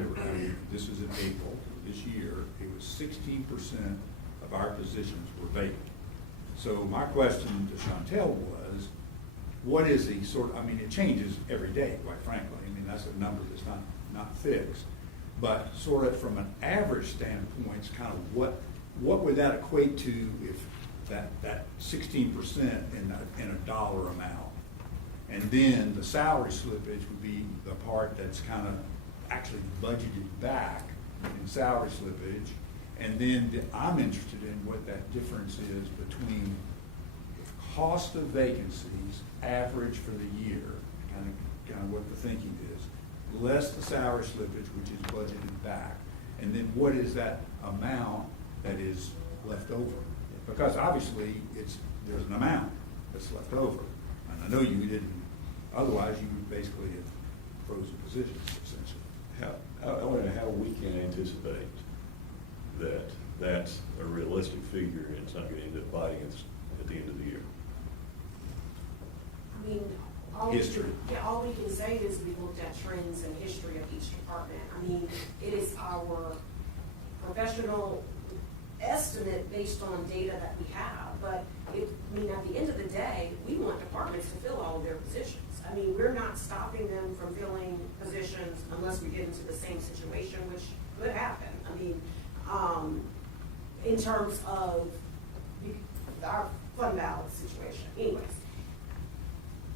this was in April this year, it was 16% of our positions were vacant. So my question to Chantel was, what is the sort of, I mean, it changes every day, quite frankly. I mean, that's a number that's not fixed. But sort of from an average standpoint, it's kind of what would that equate to if that 16% in a dollar amount? And then the salary slippage would be the part that's kind of actually budgeted back in salary slippage. And then I'm interested in what that difference is between cost of vacancies, average for the year, kind of what the thinking is, less the salary slippage, which is budgeted back, and then what is that amount that is left over? Because obviously there's an amount that's left over, and I know you didn't. Otherwise, you would basically have frozen positions essentially. I wonder how we can anticipate that that's a realistic figure and it's not going to end up biting us at the end of the year. I mean, all we can say is we looked at trends and history of each department. I mean, it is our professional estimate based on data that we have, but at the end of the day, we want departments to fill all of their positions. I mean, we're not stopping them from filling positions unless we get into the same situation, which could happen. I mean, in terms of our fund balance situation. Anyways,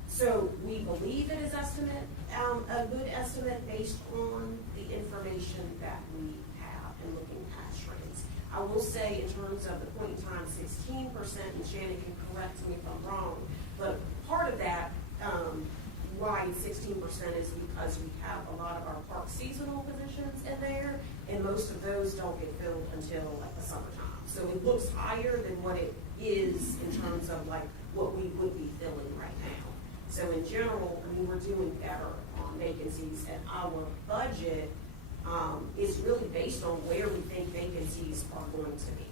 so we believe it is a good estimate based on the information that we have and looking at trends. I will say in terms of the point in time, 16%, and Shannon can correct me if I'm wrong, but part of that, why 16% is because we have a lot of our park seasonal positions in there, and most of those don't get filled until like the summertime. So it looks higher than what it is in terms of like what we would be filling right now. So in general, I mean, we're doing better on vacancies, and our budget is really based on where we think vacancies are going to be.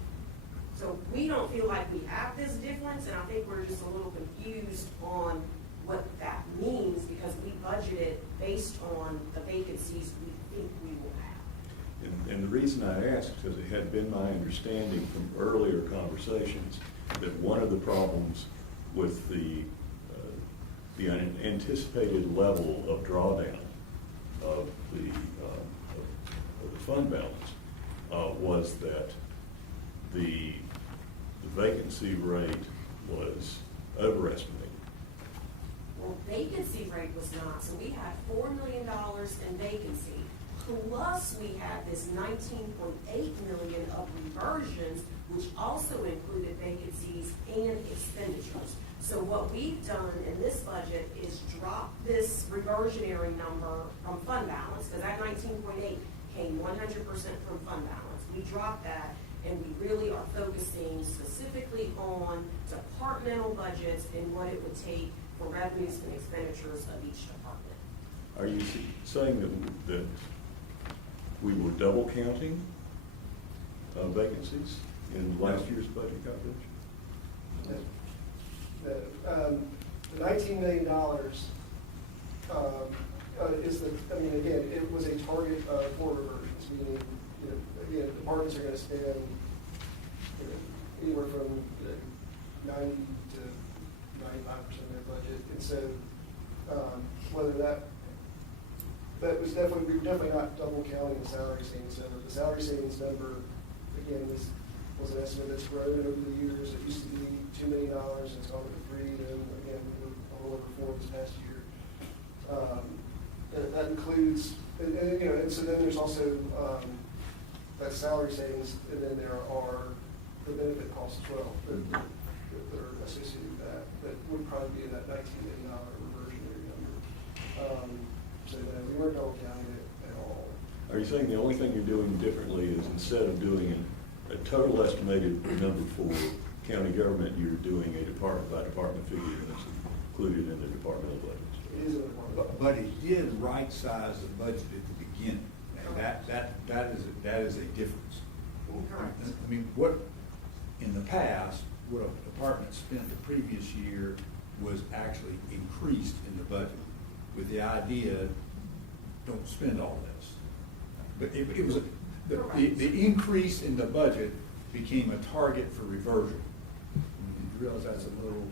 So we don't feel like we have this difference, and I think we're just a little confused on what that means, because we budgeted based on the vacancies we think we will have. And the reason I asked, because it had been my understanding from earlier conversations that one of the problems with the anticipated level of drawdown of the fund balance was that the vacancy rate was overestimated. Well, vacancy rate was not, so we had $4 million in vacancy, plus we had this $19.8 million of reversions, which also included vacancies and expenditures. So what we've done in this budget is drop this reversionary number from fund balance, because that 19.8 came 100% from fund balance. We dropped that, and we really are focusing specifically on departmental budgets and what it would take for revenues and expenditures of each department. Are you saying that we were double counting vacancies in last year's budget calculation? The $19 million is the, I mean, again, it was a target for reversions, meaning, again, departments are going to spend anywhere from 90 to 95% of their budget. And so whether that was definitely, we were definitely not double counting the salary savings number. The salary savings number, again, was an estimate that's grown over the years. It used to be $2 million, and it's gone to $3 million, and again, we're a little over $4 million this past year. And that includes, and so then there's also that salary savings, and then there are the benefit costs as well that are associated with that would probably be in that $19 million reversionary number. So we weren't double counting it at all. Are you saying the only thing you're doing differently is instead of doing a total estimated number for county government, you're doing a department by department figure that's included in the departmental budgets? It is a department. But it did right-size the budget at the beginning. And that is a difference. Correct. I mean, what, in the past, what a department spent the previous year was actually increased in the budget with the idea, don't spend all this. But it was, the increase in the budget became a target for reversion. You realize that's a little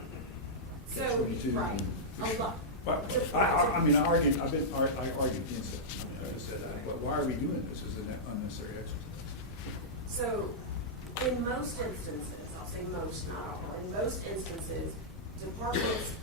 So, catch-22. right, a lot. But I mean, I argued against it. I mean, I just said, but why are we doing this as an unnecessary exercise? So, in most instances, I'll say most, not all, in most instances, departments'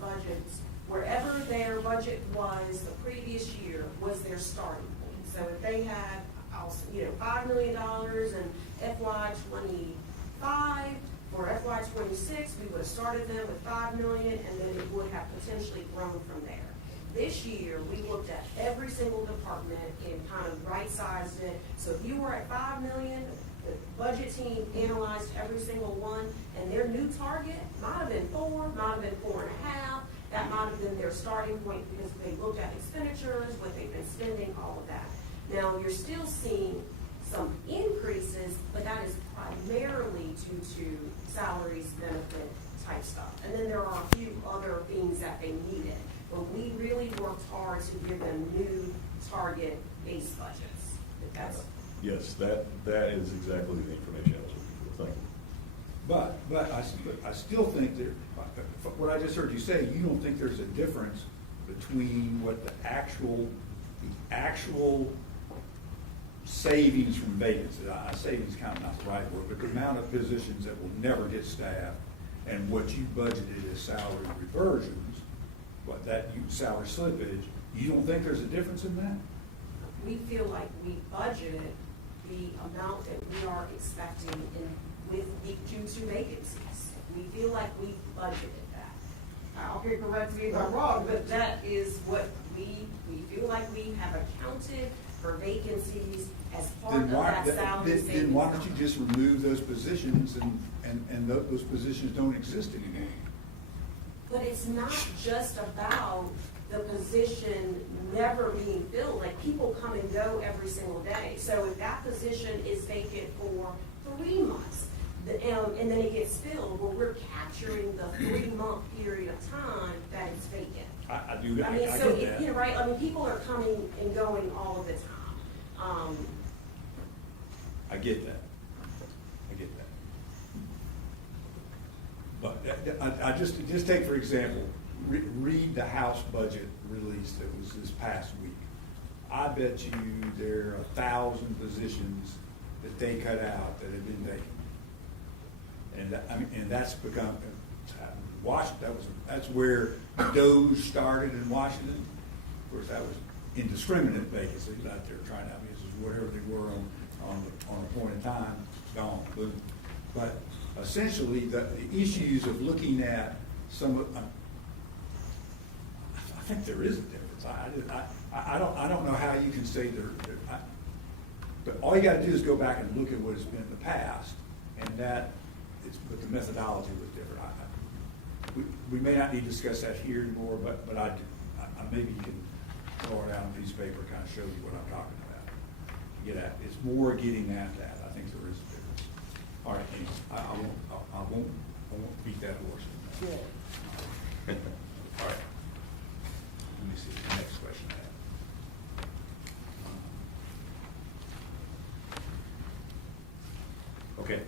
budgets, wherever their budget was the previous year, was their starting point. So if they had, $5 million in FY '25, for FY '26, we would have started them with $5 million, and then it would have potentially grown from there. This year, we looked at every single department and kind of right-sized it. So if you were at $5 million, the budget team analyzed every single one, and their new target might have been 4, might have been 4.5. That might have been their starting point because they looked at expenditures, what they've been spending, all of that. Now, you're still seeing some increases, but that is primarily due to salaries, benefit type stuff. And then there are a few other things that they needed. But we really worked hard to give them new target base budgets. Yes, that is exactly the information I was looking for. Thank you. But I still think that, what I just heard you say, you don't think there's a difference between what the actual savings from vacancies, savings is kind of not the right word, but the amount of positions that will never get staffed and what you budgeted as salary reversions, salary slippage, you don't think there's a difference in that? We feel like we budgeted the amount that we are expecting due to vacancies. We feel like we budgeted that. I'll correct me if I'm wrong, but that is what we feel like we have accounted for vacancies as part of that salary savings. Then why don't you just remove those positions and those positions don't exist anymore? But it's not just about the position never being filled. Like, people come and go every single day. So if that position is vacant for 3 months. And then it gets filled, where we're capturing the 3-month period of time that it's vacant. I do, I I mean, get so, that. you know, right, I mean, people are coming and going all of the time. I get that. I get that. But I just take, for example, read the House budget release that was this past week. I bet you there are 1,000 positions that they cut out that have been vacant. And that's become, Washington, that's where DOGE started in Washington. Of course, that was indiscriminate vacancies out there trying out, this is whatever they were on a point in time, gone, boom. But essentially, the issues of looking at some of, I think there is a difference. I don't know how you can say but all you gotta do is go back and look at what has been in the past, and but the methodology was different. We may not need to discuss that here anymore, but I maybe you can throw it out on a piece of paper, kind of show you what I'm talking about. It's more getting at that. I think there is a difference. All right, anyway, I won't beat that horse. All right. Let me see the next question I have. Okay,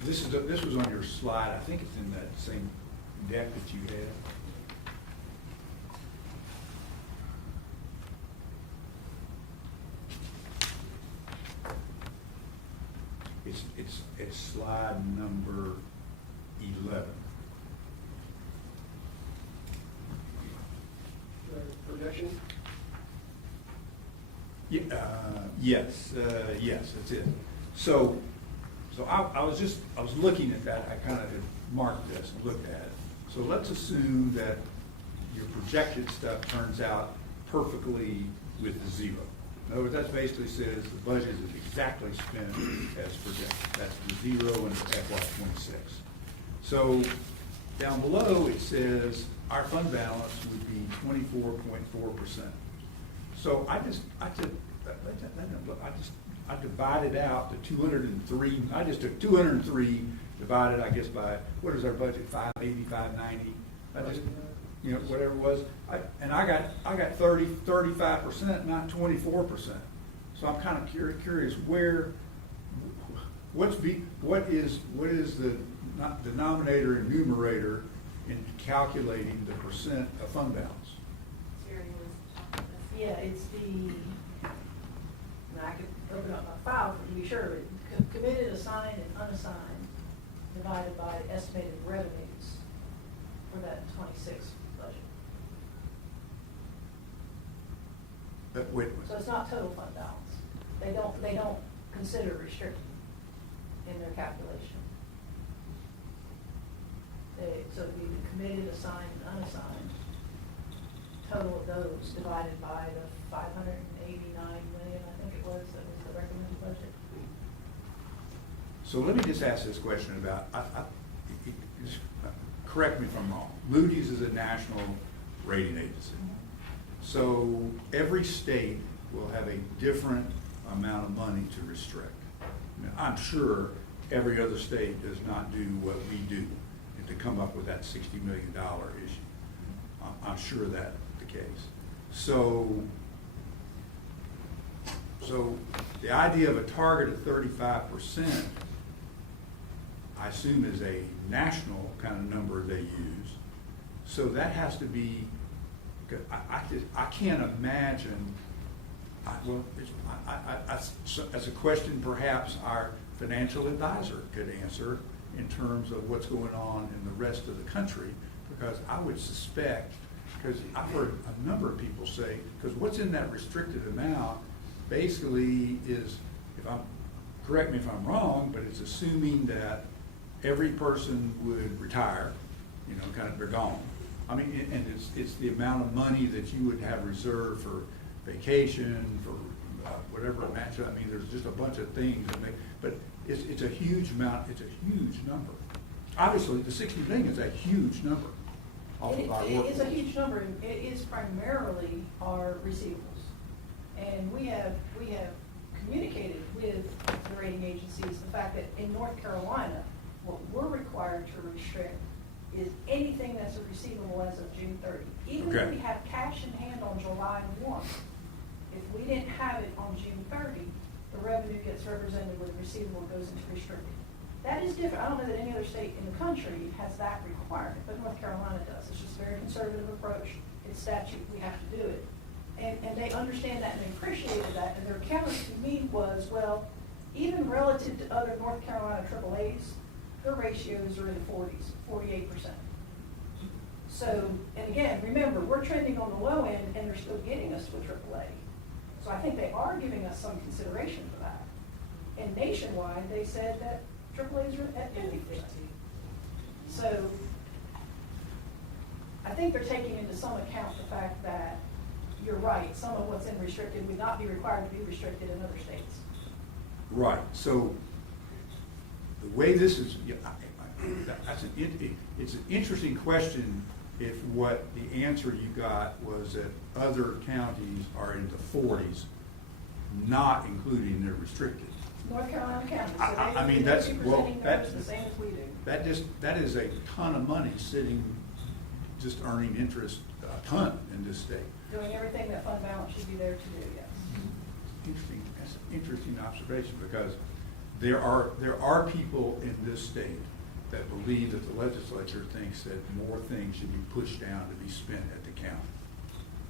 this was on your slide. I think it's in that same deck that you had. It's slide number 11. Projection? Yeah, yes, that's it. So I was looking at that. I kind of had marked this and looked at it. So let's assume that your projected stuff turns out perfectly with the zero. In other words, that basically says the budget is exactly spent as projected. That's the zero in FY26. So down below it says our fund balance would be 24.4%. So I divided out the 203. I just took 203 divided, I guess, by what is our budget? 580, 590. I just, whatever it was. I got 35%, not 24%. So I'm kind of curious what is the denominator and numerator in calculating the percent of fund balance? Yeah, it's I could open up my file to be sure, but committed, assigned, and unassigned divided by estimated revenues for that 26 budget. Wait. So it's not total fund balance. They don't consider restricted in their calculation. So it'd be the committed, assigned, and unassigned. Total of those divided by the 589 million, I think it was, that was the recommended budget. So let me just ask this question about, correct me if I'm wrong, Moody's is a national rating agency. So every state will have a different amount of money to restrict. Now, I'm sure every other state does not do what we do to come up with that $60 million issue. I'm sure that's the case. So the idea of a target of 35%, I assume, is a national kind of number they use. So that has to be, I can't imagine, as a question perhaps our financial advisor could answer in terms of what's going on in the rest of the country, because I would suspect, because I've heard a number of people say, because what's in that restricted amount basically is, correct me if I'm wrong, but it's assuming that every person would retire, kind of they're gone. I mean, and it's the amount of money that you would have reserved for vacation, for whatever it matches. I mean, there's just a bunch of things but it's a huge amount. It's a huge number. Obviously, the 60 million is a huge number. It's a huge number, and it is primarily our receivables. And we have communicated with the rating agencies the fact that In North Carolina, what we're required to restrict is anything that's a receivable as of June 30. Even if Okay. we have cash in hand on July 1, if we didn't have it on June 30, the revenue gets represented with receivable goes into restricted. That is different. I don't know that any other state in the country has that requirement, but North Carolina does. It's just a very conservative approach. It's statute. We have to do it. And they understand that and they appreciated that. And their counter to me was, well, even relative to other North Carolina AAAs, their ratios are in the 40s, 48%. So, and again, remember, we're trending on the low end and they're still getting us to a AAA. So I think they are giving us some consideration for that. And nationwide, they said that AAAs are at 50%. So I think they're taking into some account the fact that you're right, some of what's in restricted would not be required to be restricted in other states. Right, so the way this is, it's an interesting question if what the answer you got was that other counties are in the 40s, not including their restricted. North Carolina counties, so I they mean, that's, be well, presenting that, numbers the same as we do. that is a ton of money sitting, just earning interest, a ton in this state. Doing everything that fund balance should be there to do, yes. Interesting, that's an interesting observation, because there are people in this state that believe that the legislature thinks that more things should be pushed down to be spent at the county.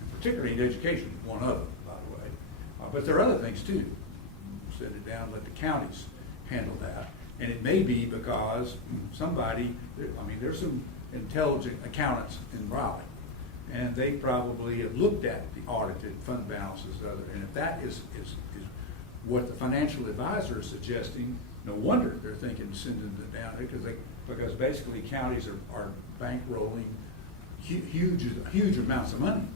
And particularly in education, one of them, by the way. But there are other things too. Set it down, let the counties handle that. And it may be because somebody, I mean, there's some intelligent accountants in Raleigh, and they probably have looked at the audited fund balances, and if that is what the financial advisor is suggesting, no wonder they're thinking of sending it down there, because basically counties are bankrolling huge amounts of money,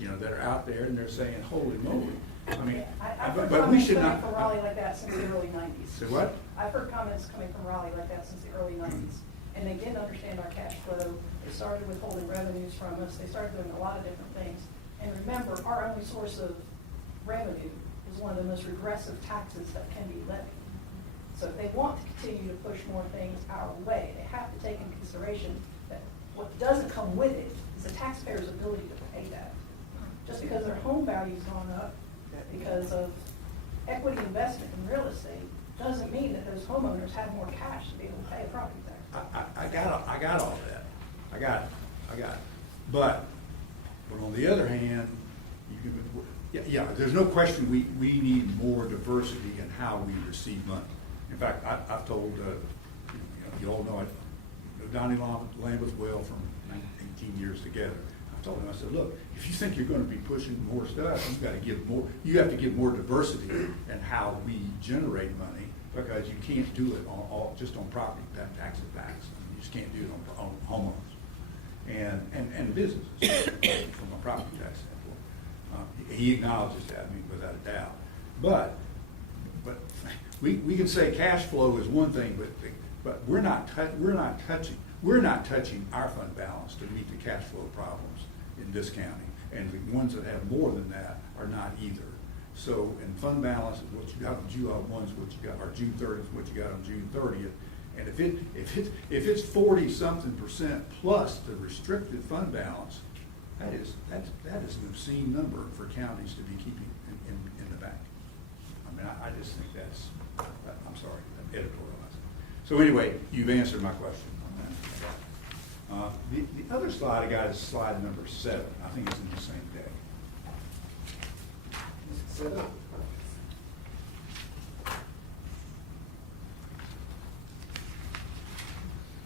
you know, that are out there, and they're saying, holy moly. I mean, I've heard but we comments should coming not. from Raleigh like that since the early 90s. Say what? I've heard comments coming from Raleigh like that since the early 90s. And they didn't understand our cash flow. They started withholding revenues from us. They started doing a lot of different things. And remember, our only source of revenue is one of the most regressive taxes that can be levied. So if they want to continue to push more things our way, they have to take into consideration that what doesn't come with it is the taxpayer's ability to pay that. Just because their home value's gone up because of equity investment in real estate doesn't mean that those homeowners have more cash to be able to pay a property tax. I got all that. I got it. But on the other hand, there's no question we need more diversity in how we receive money. In fact, I've told, you all know Donnie Lambeth well from 18 years together. I told him, I said, look, if you think you're going to be pushing more stuff, you have to give more diversity in how we generate money, because you can't do it just on property tax and tax. You just can't do it on homeowners and businesses from a property tax standpoint. He acknowledges that, I mean, without a doubt. But we can say cash flow is one thing, but we're not touching our fund balance to meet the cash flow problems in this county, and the ones that have more than that are not either. So, in fund balance is what you got on July 1 is what you got, or June 30th is what you got on June 30th. And if it's 40-something% plus the restricted fund balance, that is an obscene number for counties to be keeping in the bank. I mean, I just think that's, I'm sorry, I'm editorializing. So anyway, you've answered my question on that. The other slide I got is slide number 7. I think it's in the same day.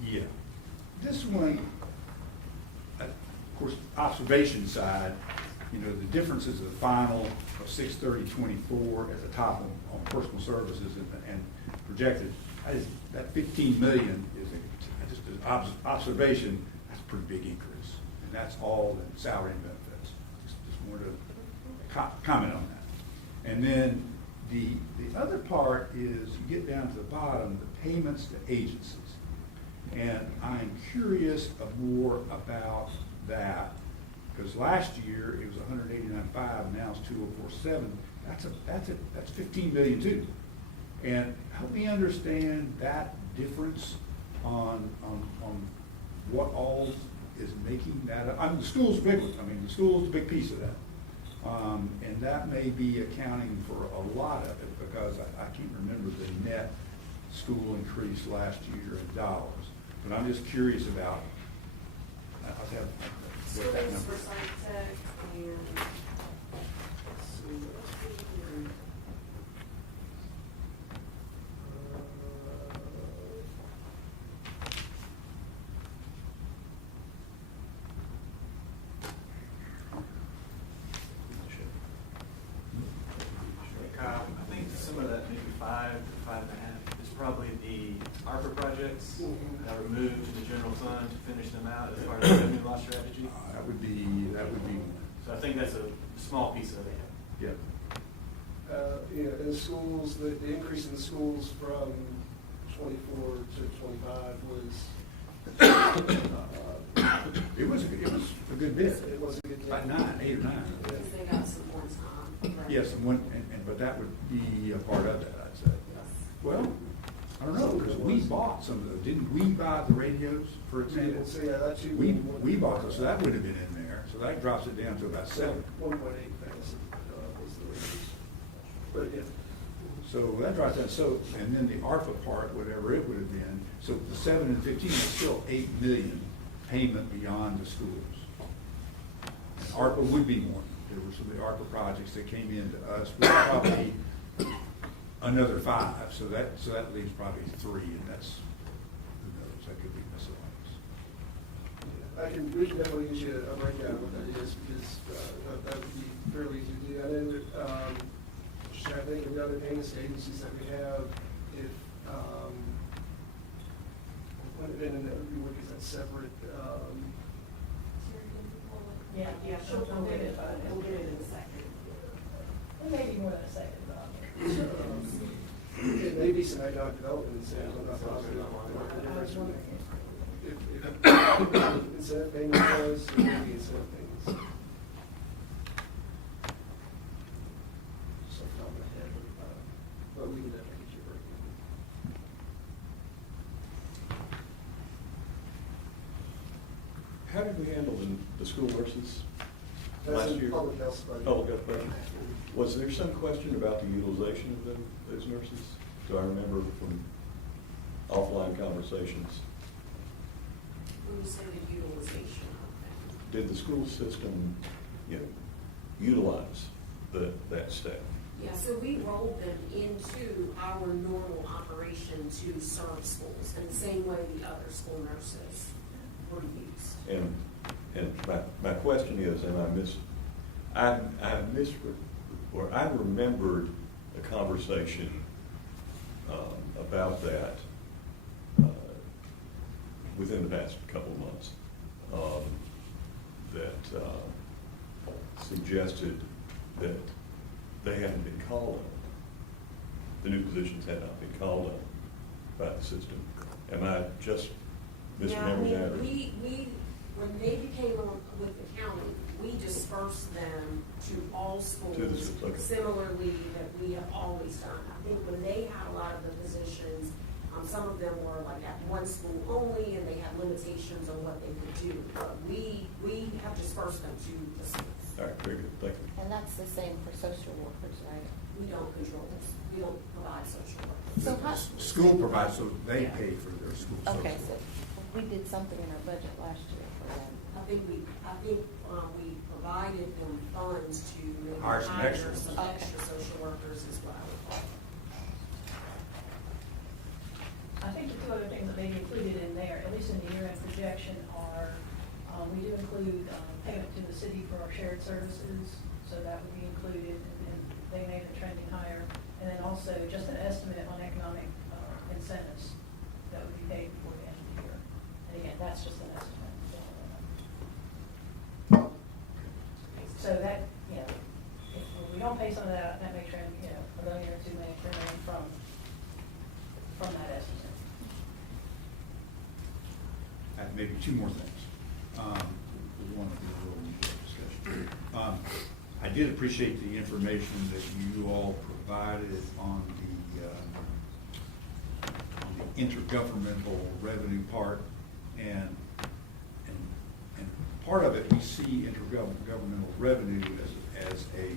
Yeah. This one, of course, observation side, you know, the differences of the final of 630.24 at the top on personal services and projected. That 15 million is just an observation. That's a pretty big increase, and that's all in salary and benefits. Just wanted to comment on that. And then the other part is you get down to the bottom, the payments to agencies. And I'm curious more about that, because last year it was 189.5, now it's 204.7. That's 15 million too. And help me understand that difference on what all is making that up. I mean, the school's a big one. I mean, the school's a big piece of that. And that may be accounting for a lot of it, because I can't remember the net school increase last year in dollars. But I'm just curious about, I'll have what that Schools number for is. psych tech and, let's see, let's see here. Kyle, I think some of that, maybe 5 to 5.5, is probably the ARPA projects that were moved to the general fund to finish them out as part of the revenue loss strategy. That would be So I think that's a small piece of it. yeah. You know, in the schools, the increase in the schools from 24 to 25 was, It was a good bit. it was a good thing. About 8 or 9. Because they got some more time. right? Yes, but that would be a part of that, I'd say. Well, I don't know, because we bought some of those. Didn't we buy the radios, for example? So, yeah, that too. We bought those, so that would have been in there. So that drops it down to about 7. 1.8 thousand was the raise. But, yeah. So that drops that. So, and then the ARPA part, whatever it would have been, so the 7 and 15 is still 8 million payment beyond the schools. And ARPA would be more. There were some of the ARPA projects that came in to us, with probably another 5. So that leaves probably 3, and that's, who knows, that could be miscellaneous. We can definitely use you a breakdown of what that is, because that would be fairly easy to do. I know that, just trying to think of the other payments to agencies that we have, if, and that would be, what is that, separate, Yeah, She'll we'll get it, we'll get it in a second. it may be more than a second, but. it may be some ad hoc development incentives, I'm not positive what the difference would be. If incentive payment was, it may be incentive payments. Just off the top of my head, but we can definitely get you a breakdown. How did we handle the school nurses That's last in year? public health budget. Public health budget. Was there some question about the utilization of those nurses? Do I remember from offline conversations? When you say the utilization of them. Did the school system, utilize that staff? Yeah, so we rolled them into our normal operation to serve schools in the same way the other school nurses were used. And my question is, and I remembered a conversation about that within the past couple of months that suggested that they hadn't been called on. The new positions had not been called on by the system. Am I just misremembering that? When they became on with the county, we dispersed them to all schools. To the schools, okay. Similarly, that we have always done. I think when they had a lot of the positions, some of them were like at one school only, and they had limitations on what they could do. But we have dispersed them to the schools. All right, very good, thank you. And that's the same for social workers, right? We don't control this. We don't provide social work. So how, School provides, so they pay for their school social. okay, so we did something in our budget last year for them. I think we provided them funds to maybe Hire some extras. some Okay. extra social workers as well. I think the two other things that may be included in there, at least in the year-end projection, are, we do include payment to the city for our shared services, so that would be included, and they may be trending higher. And then also just an estimate on economic incentives that would be paid before the end of the year. And again, that's just an estimate. So that, if we don't pay some of that, that may trend, $1 million or $2 million, $3 million from that estimate. Maybe 2 more things. We want to do a little more discussion. I did appreciate the information that you all provided on the intergovernmental revenue part, and part of it, we see intergovernmental revenue as a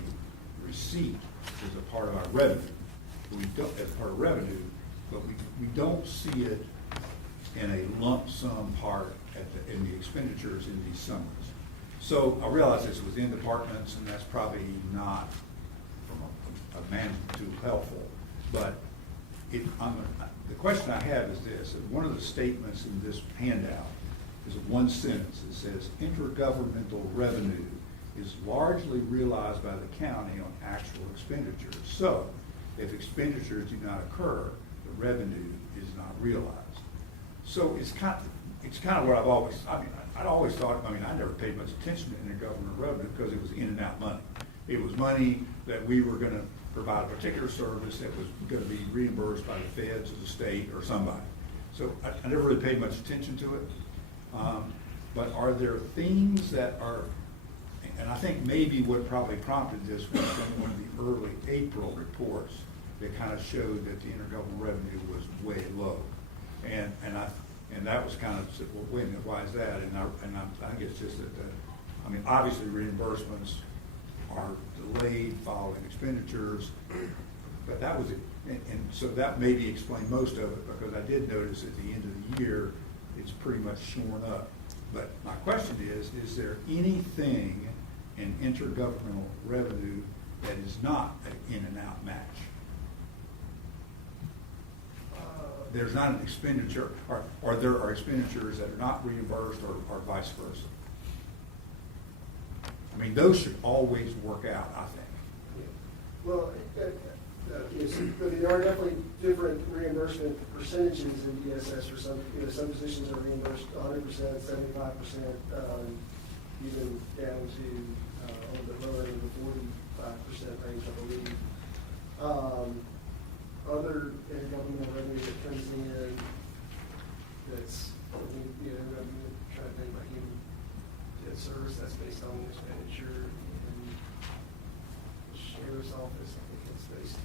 receipt, as a part of our revenue. We don't, as part of revenue, but we don't see it in a lump sum part in the expenditures in these summaries. So I realize this was in departments, and that's probably not from a management tool helpful, but the question I have is this: one of the statements in this handout is one sentence. It says, intergovernmental revenue is largely realized by the county on actual expenditures. So if expenditures do not occur, the revenue is not realized. So it's kind of what I'd always thought, I never paid much attention to intergovernmental revenue because it was in and out money. It was money that we were going to provide a particular service that was going to be reimbursed by the feds or the state or somebody. So I never really paid much attention to it. But are there things that are, and I think maybe what probably prompted this was from one of the early April reports that kind of showed that the intergovernmental revenue was way low. And that was kind of, well, wait a minute, why is that? And I think it's just that, obviously reimbursements are delayed following expenditures, but that was it. And so that maybe explained most of it, because I did notice at the end of the year, it's pretty much shorn up. But my question is there anything in intergovernmental revenue that is not an in and out match? There's not an expenditure, or there are expenditures that are not reimbursed, or vice versa. Those should always work out, I think. Well, yes, but there are definitely different reimbursement percentages in DSS for some. Some positions are reimbursed 100%, 75%, even down to a little bit lower than the 45% range, I believe. Other intergovernmental revenue that comes in, that's, trying to think like human debt service, that's based on expenditure in the sheriff's office. I think it's based,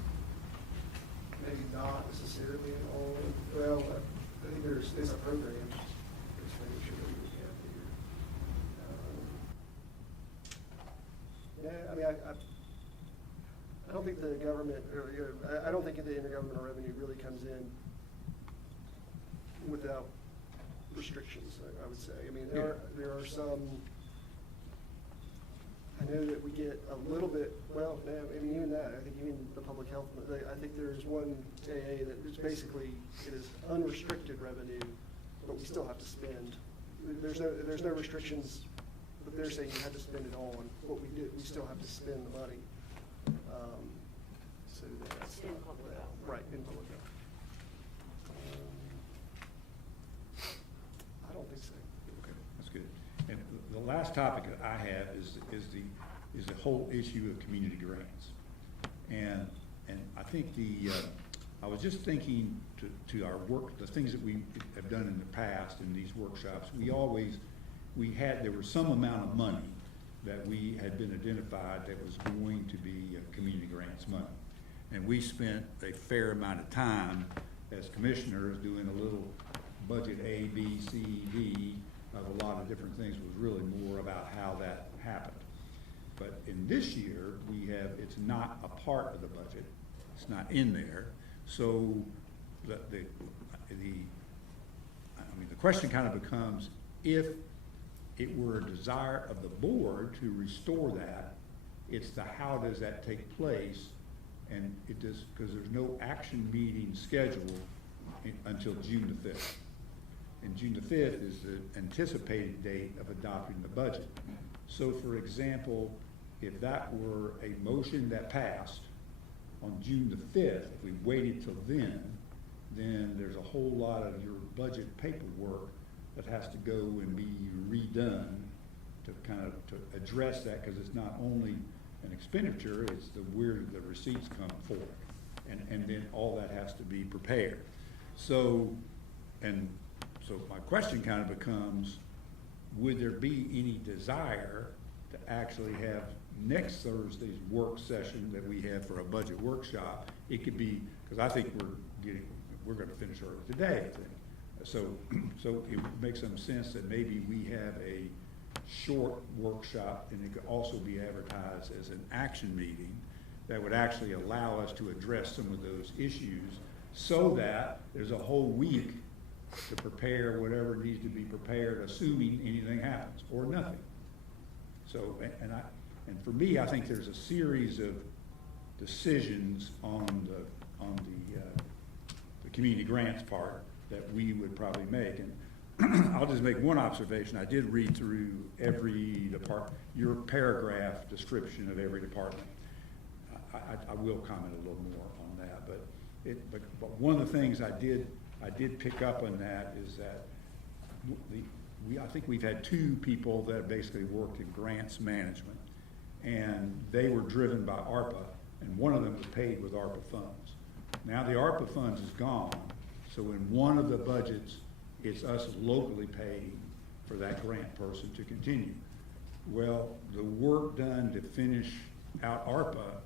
maybe not necessarily at all. Well, I think it's a program expenditure that we have here. I don't think the government, I don't think the intergovernmental revenue really comes in without restrictions, I would say. There are some, I know that we get a little bit, even that, I think even the public health, I think there's one AA that is basically, it is unrestricted revenue, but we still have to spend. There's no restrictions, but they're saying you have to spend it on. What we do, we still have to spend the money. So that's In public health. Right, in public health. I don't think so. Okay, that's good. And the last topic that I have is the whole issue of community grants. And I think I was just thinking to our work, the things that we have done in the past in these workshops, there was some amount of money that we had been identified that was going to be community grants money. And we spent a fair amount of time as commissioners doing a little budget A, B, C, D of a lot of different things. It was really more about how that happened. But in this year, it's not a part of the budget. It's not in there. So the question kind of becomes, if it were a desire of the board to restore that, it's the how does that take place, and it does, because there's no action meeting scheduled until June the 5th. And June the 5th is the anticipated date of adopting the budget. So for example, if that were a motion that passed on June the 5th, if we waited till then there's a whole lot of your budget paperwork that has to go and be redone to address that, because it's not only an expenditure, it's where the receipts come forth, and then all that has to be prepared. So my question kind of becomes, would there be any desire to actually have next Thursday's work session that we have for a budget workshop, it could be, because I think we're gonna finish early today, I think. So it would make some sense that maybe we have a short workshop, and it could also be advertised as an action meeting that would actually allow us to address some of those issues, so that there's a whole week to prepare whatever needs to be prepared, assuming anything happens, or nothing. So, and for me, I think there's a series of decisions on the community grants part that we would probably make. And I'll just make one observation. I did read through every department, your paragraph description of every department. I will comment a little more on that, but one of the things I did pick up on that is that I think we've had two people that basically worked in grants management, and they were driven by ARPA, and one of them was paid with ARPA funds. Now the ARPA funds is gone, so in one of the budgets, it's us locally paying for that grant person to continue. Well, the work done to finish out ARPA,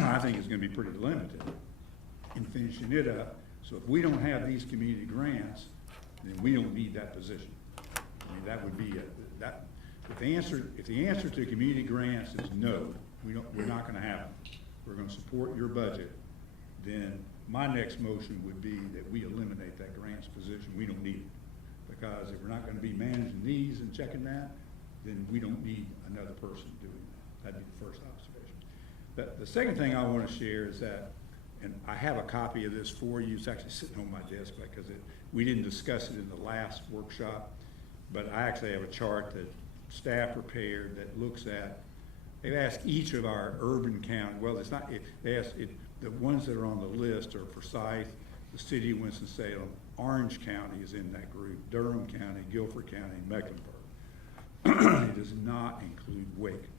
I think is gonna be pretty limited in finishing it up. So if we don't have these community grants, then we don't need that position. I mean, that would be if the answer to community grants is no, we're not gonna have them. We're gonna support your budget, then my next motion would be that we eliminate that grants position. We don't need it. Because if we're not gonna be managing these and checking that, then we don't need another person doing that. That'd be the first observation. The second thing I wanna share is that, and I have a copy of this for you. It's actually sitting on my desk because we didn't discuss it in the last workshop, but I actually have a chart that staff prepared that looks at, they've asked each of our urban county, well, it's not, they asked the ones that are on the list are Forsyth, the city of Winston-Salem, Orange County is in that group, Durham County, Guilford County, and Mecklenburg. It does not include Wake.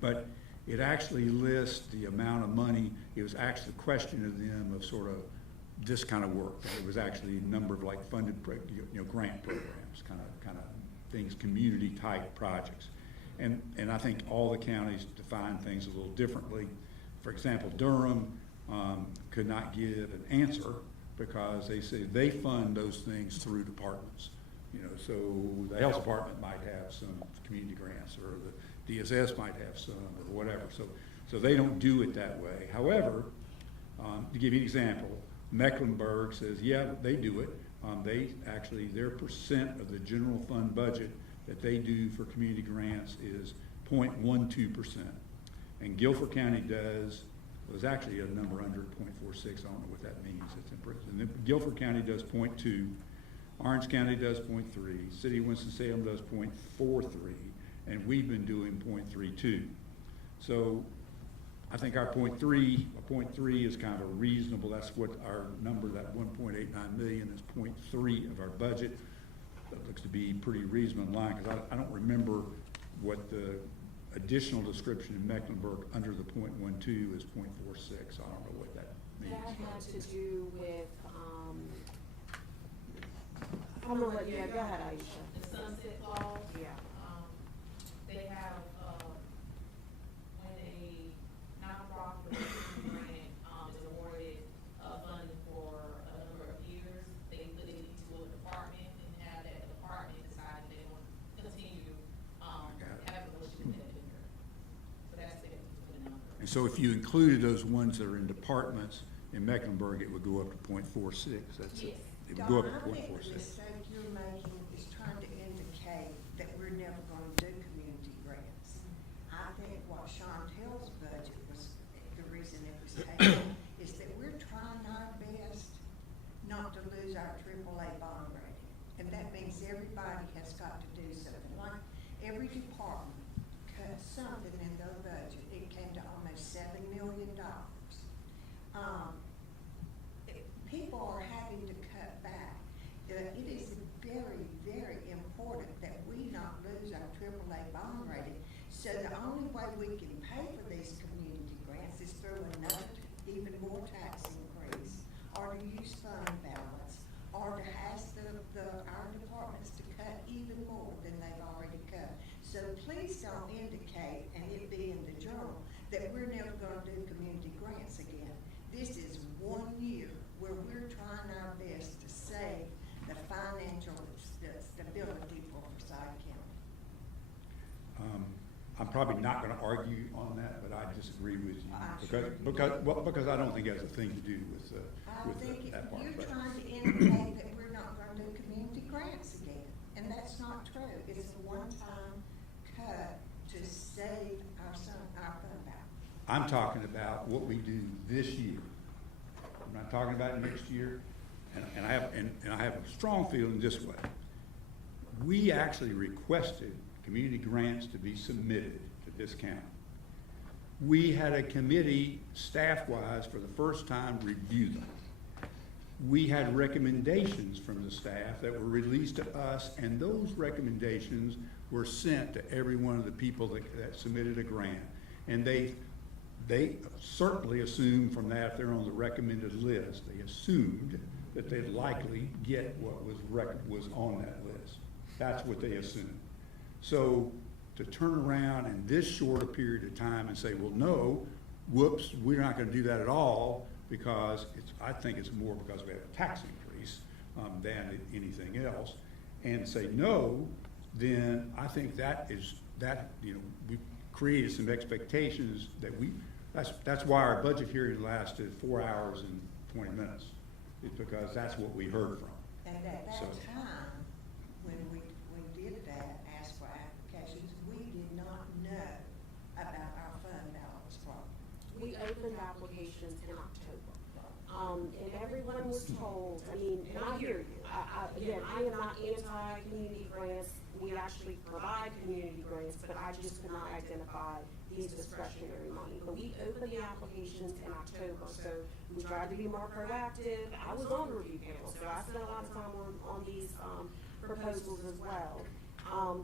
But it actually lists the amount of money. It was actually a question of them of sort of this kind of work. It was actually a number of like funded, grant programs, kind of things, community type projects. And I think all the counties define things a little differently. For example, Durham could not give an answer because they say they fund those things through departments. So the health department might have some community grants, or the DSS might have some, or whatever. So they don't do it that way. However, to give you an example, Mecklenburg says, yeah, they do it. Their percent of the general fund budget that they do for community grants is 0.12%. And Guilford County does, there's actually a number under 0.46, I don't know what that means, it's in prison. And then Guilford County does 0.2, Orange County does 0.3, City of Winston-Salem does 0.43, and we've been doing 0.32. So I think our 0.3 is kind of a reasonable, that's what our number, that 1.89 million is 0.3 of our budget. That looks to be pretty reasonable in line, because I don't remember what the additional description in Mecklenburg under the 0.12 is 0.46. I don't know what that means. That had to do with, I don't know what, yeah, go ahead, Aisha. The sunset clause. Yeah. They have, when a nonprofit grant, is awarded, funding for a number of years, they put it into a department and have that department decide if they want to continue, having a relationship with that vendor. So that's the number. And so if you included those ones that are in departments in Mecklenburg, it would go up to 0.46. That's it. Yes. It would go up to Don, I think the 0.46. mistake you're making is trying to indicate that we're never gonna do community grants. I think what Chantel's budget was, the reason it was taken, is that we're trying our best not to lose our AAA bond rating. And that means everybody has got to do something. Like every department cut something in their budget. It came to almost $7 million. People are having to cut back. It is very, very important that we not lose our AAA bond rating. So the only way we can pay for these community grants is through another, even more tax increase, or to use fund balance, or to ask our departments to cut even more than they've already cut. So please don't indicate, and it be probably not gonna argue on that, but I disagree with you, because I don't think it has a thing to do with, I think that part. you're But- trying to indicate that we're not gonna do community grants again, and that's not true. It's a one-time cut to save our fund balance. I'm talking about what we do this year. I'm not talking about next year, and I have a strong feeling this way. We actually requested community grants to be submitted to this county. We had a committee, staff-wise, for the first time, review them. We had recommendations from the staff that were released to us, and those recommendations were sent to every one of the people that submitted a grant. And they certainly assumed from that, if they're on the recommended list, they assumed that they'd likely get what was on that list. That's what they assumed. So to turn around in this short a period of time and say, well, no, whoops, we're not gonna do that at all, because I think it's more because we have a tax increase than anything else, and say no, then I think we created some expectations that that's why our budget hearing lasted 4 hours and 20 minutes. It's because that's what we heard from. And at that So- time, when we did that, asked for applications, we did not know about our fund balance problem. We opened applications in October. And everyone was told, I mean, and I hear you, again, I am not anti-community grants. We actually provide community grants, but I just could not identify these discretionary money. But we opened the applications in October, so we tried to be more proactive. I was on the review panel, so I spent a lot of time on these, proposals as well.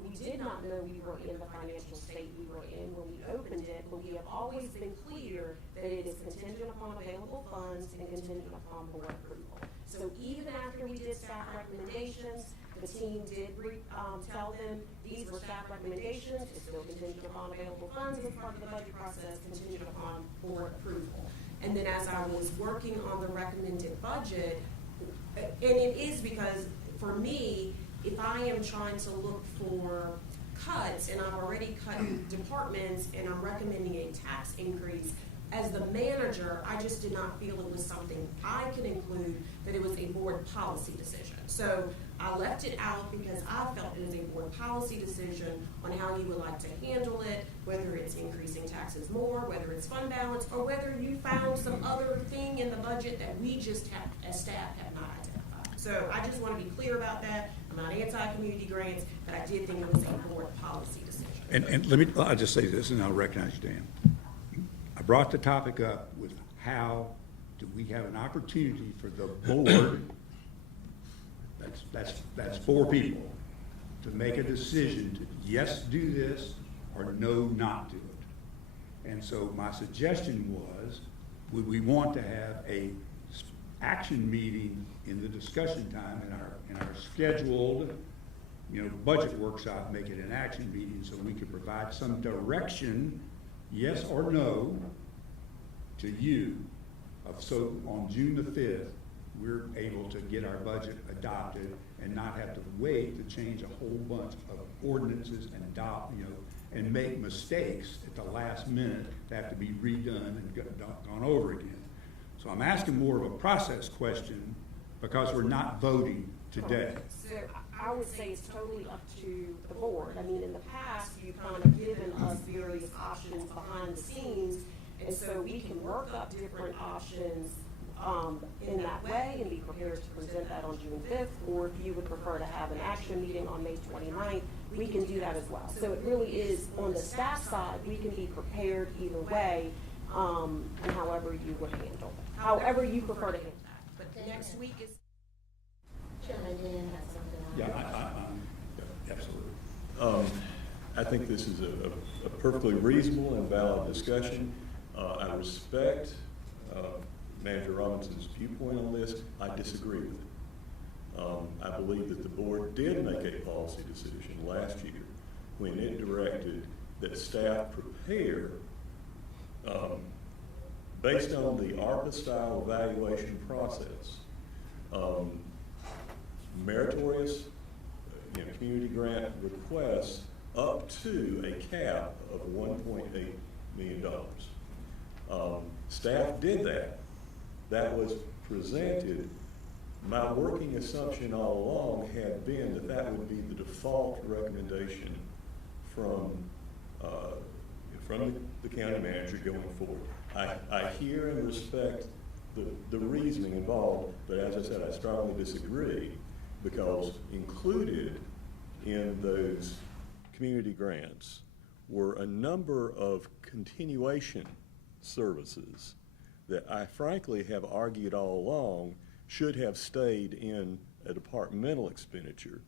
We did not know we were in the financial state we were in when we opened it, but we have always been clear that it is contingent upon available funds and contingent upon board approval. So even after we did staff recommendations, the team did tell them these were staff recommendations, it's still contingent upon available funds as part of the budget process, contingent upon board approval. And then as I was working on the recommended budget, and it is because, for me, if I am trying to look for cuts and I've already cut departments and I'm recommending a tax increase, as the manager, I just did not feel it was something I could include, that it was a board policy decision. So I left it out because I felt it was a board policy decision on how you would like to handle it, whether it's increasing taxes more, whether it's fund balance, or whether you found some other thing in the budget that we just have, as staff, have not identified. So I just want to be clear about that. I'm not anti-community grants, but I did think it was a board policy decision. And I'll just say this, and I'll recognize you, Dan. I brought the topic up with how do we have an opportunity for the board, that's 4 people, to make a decision to yes, do this, or no, not do it. And so my suggestion was, would we want to have a action meeting in the discussion time in our scheduled, budget workshop, make it an action meeting so we could provide some direction, yes or no, to you, so on June the 5th, we're able to get our budget adopted and not have to wait to change a whole bunch of ordinances and make mistakes at the last minute that have to be redone and gone over again. So I'm asking more of a process question because we're not voting today. So I would say it's totally up to the board. I mean, in the past, you've kind of given us various options behind the scenes, and so we can work up different options in that way and be prepared to present that on June 5th, or if you would prefer to have an action meeting on May 29th, we can do that as well. So it really is, on the staff side, we can be prepared either way, and however you would handle it, however you prefer to handle that. But next week is. Chairman Dan has something on. Yeah, absolutely. I think this is a perfectly reasonable and valid discussion. I respect Manager Robinson's viewpoint on this. I disagree with it. I believe that the board did make a policy decision last year when it directed that staff prepare, based on the ARPA-style evaluation process, meritorious community grant requests up to a cap of $1.8 million. Staff did that. That was presented. My working assumption all along had been that that would be the default recommendation from the county manager going forward. I hear and respect the reasoning involved, but as I said, I strongly disagree, because included in those community grants were a number of continuation services that I frankly have argued all along should have stayed in a departmental expenditure.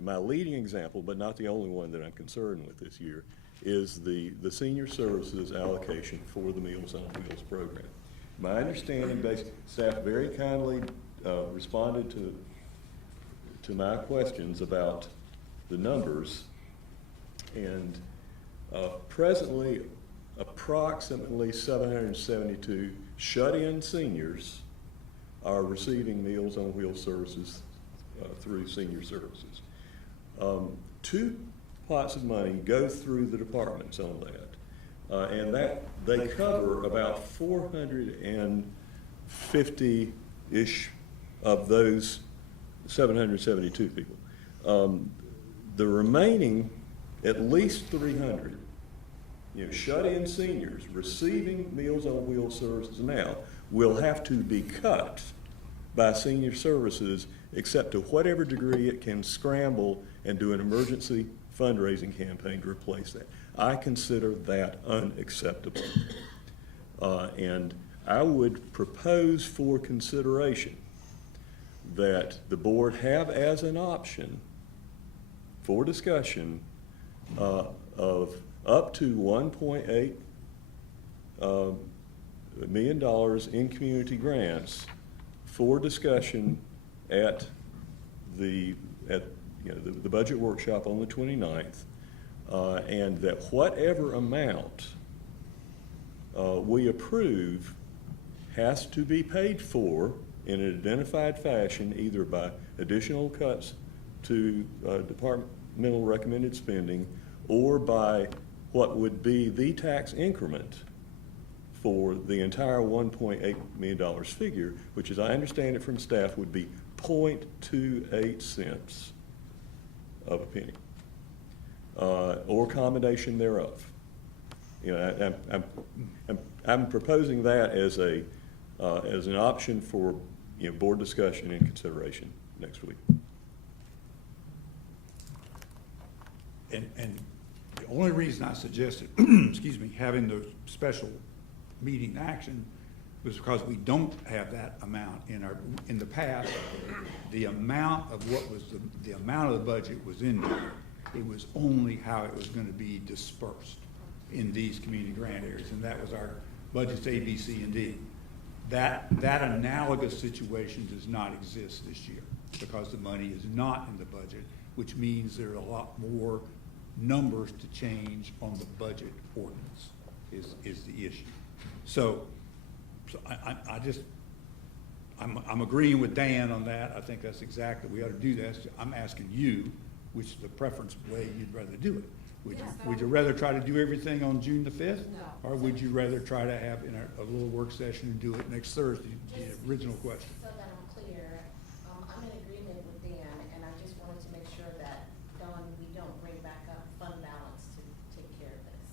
My leading example, but not the only one that I'm concerned with this year, is the senior services allocation for the Meals on Wheels program. My understanding, staff very kindly responded to my questions about the numbers, and presently approximately 772 shut-in seniors are receiving Meals on Wheels services through senior services. 2 pots of money go through the departments on that, and that they cover about 450-ish of those 772 people. The remaining, at least 300, shut-in seniors receiving Meals on Wheels services now will have to be cut by senior services, except to whatever degree it can scramble and do an emergency fundraising campaign to replace that. I consider that unacceptable. And I would propose for consideration that the board have as an option for discussion of up to $1.8 million in community grants for discussion at the budget workshop on the 29th, and that whatever amount we approve has to be paid for in an identified fashion, either by additional cuts to departmental recommended spending, or by what would be the tax increment for the entire $1.8 million figure, which, as I understand it from staff, would be 0.28 cents of a penny, or combination thereof. I'm proposing that as an option for board discussion and consideration next week. And the only reason I suggested, excuse me, having the special meeting action was because we don't have that amount in the past. The amount of what was the amount of the budget was in there. It was only how it was going to be dispersed in these community grant areas, and that was our budgets A, B, C, and D. That analogous situation does not exist this year because the money is not in the budget, which means there are a lot more numbers to change on the budget ordinance is the issue. So I'm agreeing with Dan on that. I think that's exactly, we ought to do that. I'm asking you, which is the preference way you'd rather do it. Would you rather try to do everything on June the 5th? No. Or would you rather try to have a little work session and do it next Thursday? The original question. So that I'm clear, I'm in agreement with Dan, and I just wanted to make sure that, we don't bring back up fund balance to take care of this,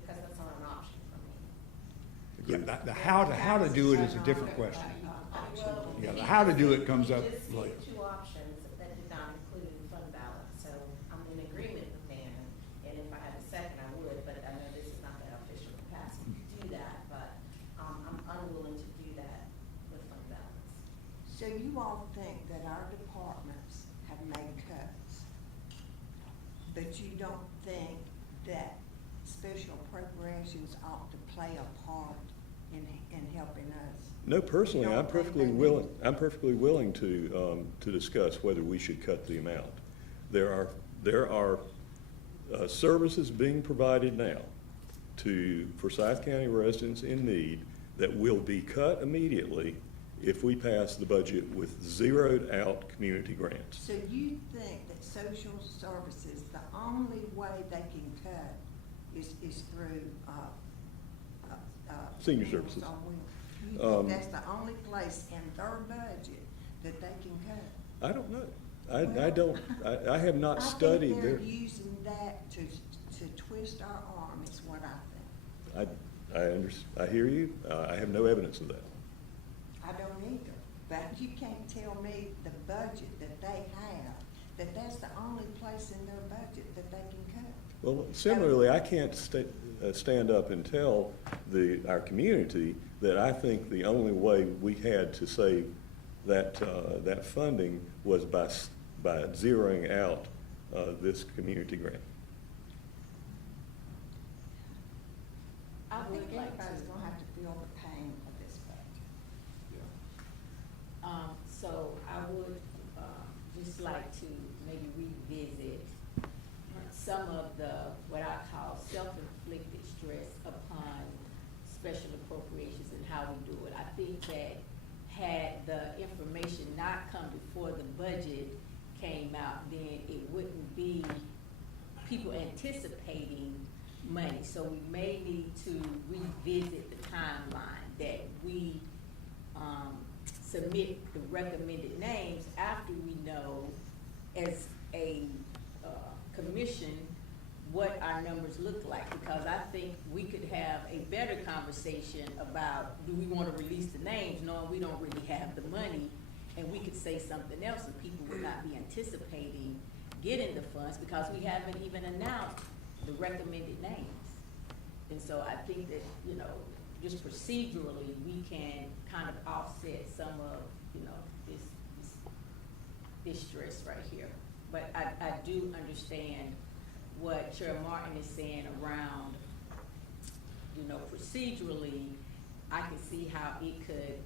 because that's not an option for me. Yeah, the how to do it is a different question. Yeah, the how to do it comes up We just later. gave 2 options that did not include fund balance, so I'm in agreement with Dan, and if I had a second, I would, but I know this is not the official capacity to do that, but I'm unwilling to do that with fund balance. So you all think that our departments have made cuts, but you don't think that special appropriations ought to play a part in helping us? No, personally, You don't I'm think perfectly they willing. do? I'm perfectly willing to discuss whether we should cut the amount. There are services being provided now for Forsyth County residents in need that will be cut immediately if we pass the budget with zeroed out community grants. So you think that social services, the only way they can cut is through, Senior Meals services. on Wheels? You Um, think that's the only place in their budget that they can cut? I don't know. I have not I studied think their. they're using that to twist our arm, is what I think. I hear you. I have no evidence of that. I don't either, but you can't tell me the budget that they have, that's the only place in their budget that they can cut. Well, similarly, I can't stand up and tell our community that I think the only way we had to save that funding was by zeroing out this community grant. I think would like everybody's to- gonna have to feel the pain of this budget. So I would, just like to maybe revisit some of the, what I call self-inflicted stress upon special appropriations and how we do it. I think that had the information not come before the budget came out, then it wouldn't be people anticipating money. So we may need to revisit the timeline that we, submit the recommended names after we know as a, commission what our numbers look like, because I think we could have a better conversation about, do we wanna release the names, knowing we don't really have the money, and we could say something else and people would not be anticipating getting the funds, because we haven't even announced the recommended names. And so I think that, you know, just procedurally, we can kind of offset some of, you know, this stress right here. But I do understand what Chair Martin is saying around, you know, procedurally, I can see how it could,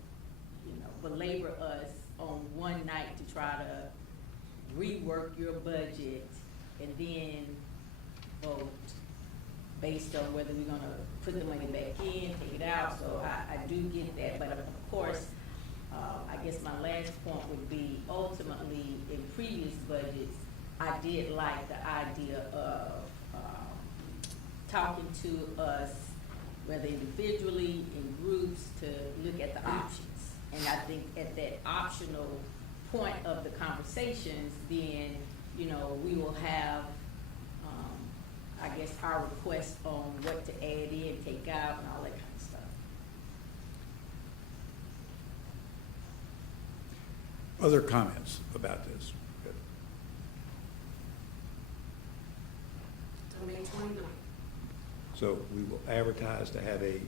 you know, belabor us on one night to try to rework your budget and then vote based on whether we're gonna put the money back in, take it out. So I do get that, but of course, I guess my last point would be ultimately in previous budgets, I did like the idea of talking to us, whether individually, in groups, to look at the options. And I think at that optional point of the conversations, then, you know, we will have, I guess, our request on what to add in, take out, and all that kind of stuff. Other comments about this? Till May 29th. So we will advertise to have a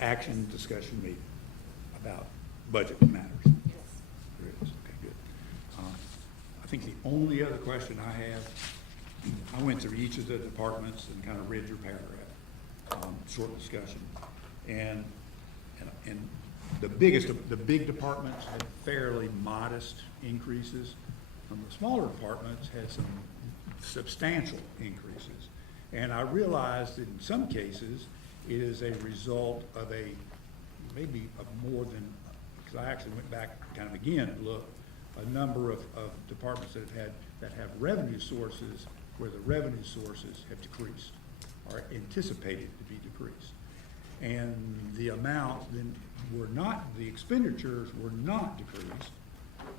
action discussion meeting about budget matters. Yes. There is, okay, good. I think the only other question I have, I went through each of the departments and kind of read your paragraph, short discussion. And the big departments had fairly modest increases. The smaller departments had some substantial increases. And I realized that in some cases, it is a result of maybe of more than, because I actually went back kind of again and looked, a number of departments that have revenue sources where the revenue sources have decreased, or anticipated to be decreased. And the amount then the expenditures were not decreased.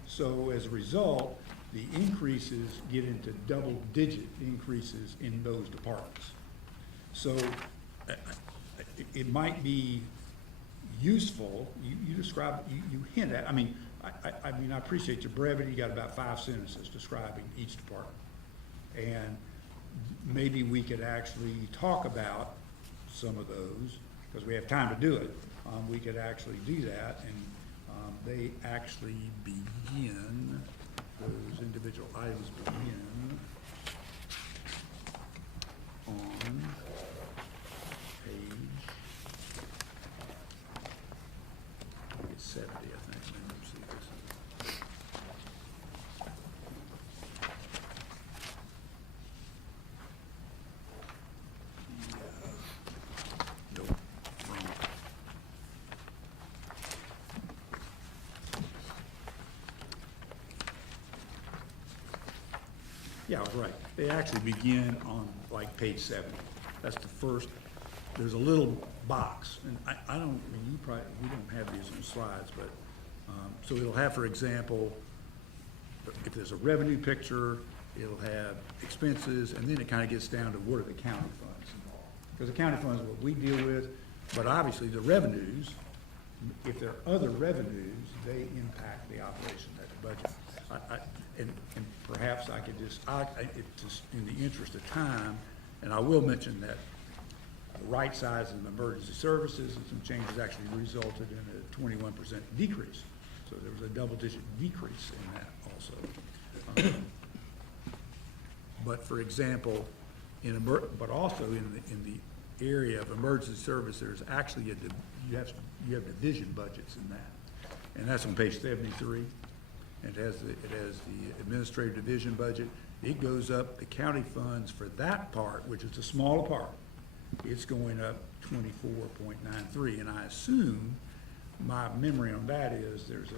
So as a result, the increases get into double-digit increases in those departments. So it might be useful, you describe, you hint at, I mean, I appreciate your brevity. You got about 5 sentences describing each department. And maybe we could actually talk about some of those, because we have time to do it. We could actually do that, and they actually begin, those individual items begin on page, I think it's 70, I think. Let me see this. Nope, wrong. Yeah, I was right. They actually begin on like page 70. That's the first, there's a little box, and I don't, I mean, we don't have these on slides, but, so it'll have, for example, if there's a revenue picture, it'll have expenses, and then it kind of gets down to what are the county funds. Because the county funds are what we deal with, but obviously the revenues, if there are other revenues, they impact the operation of the budget. And perhaps I could just, in the interest of time, and I will mention that the right size of emergency services and some changes actually resulted in a 21% decrease. So there was a double-digit decrease in that also. But for example, but also in the area of emergency service, there's actually you have division budgets in that, and that's on page 73. It has the administrative division budget. It goes up, the county funds for that part, which is a smaller part, it's going up 24.93, and I assume, my memory on that is there's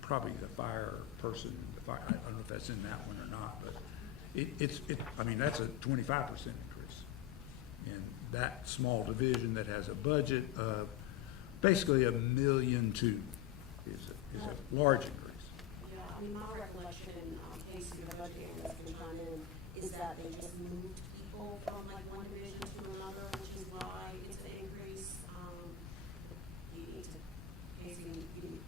probably the fire person, I don't know if that's in that one or not, but I mean, that's a 25% increase. And that small division that has a budget of basically $1.2 million is a large increase. Yeah, I mean, my recollection, Casey, the budget analyst can chime in, is that they just moved people from like one division to another, which is why it's an increase. You need to, Casey, you need to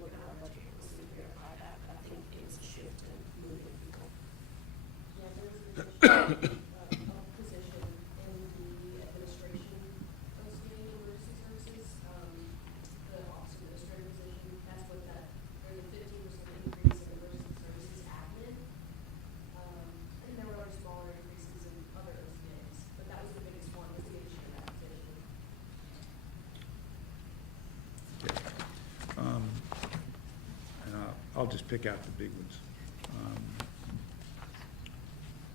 look at our budget analyst and verify that, but I think it's a shift in moving people. Yeah, there's a position in the administration posting in emergency services, the office administrator position, that's what that, there's a 15% increase in emergency services admin. And there were other smaller increases in other OCAs, but that was the biggest one, was the addition of that position. And I'll just pick out the big ones.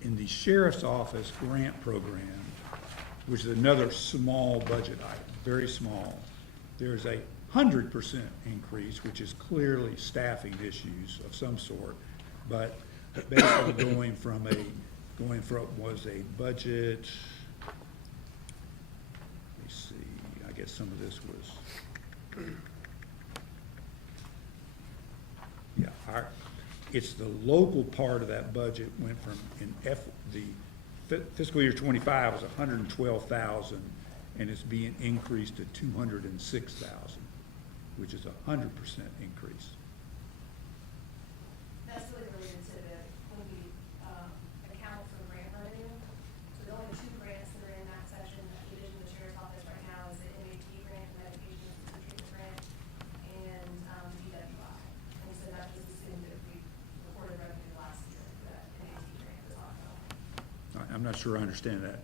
In the sheriff's office grant program, which is another small budget item, very small, there's a 100% increase, which is clearly staffing issues of some sort, but basically going from was a budget, let me see, I guess some of this was, yeah, it's the local part of that budget went from, the fiscal year 25 was 112,000, and it's being increased to 206,000, which is a 100% increase. That's really related to when we account for grant revenue. So the only two grants that are in that section, that we did in the sheriff's office right now, is the MAT grant, the medication assisted treatment grant, and DWI. And so that just assumed that we reported revenue last year for that MAT grant is ongoing. I'm not sure I understand that.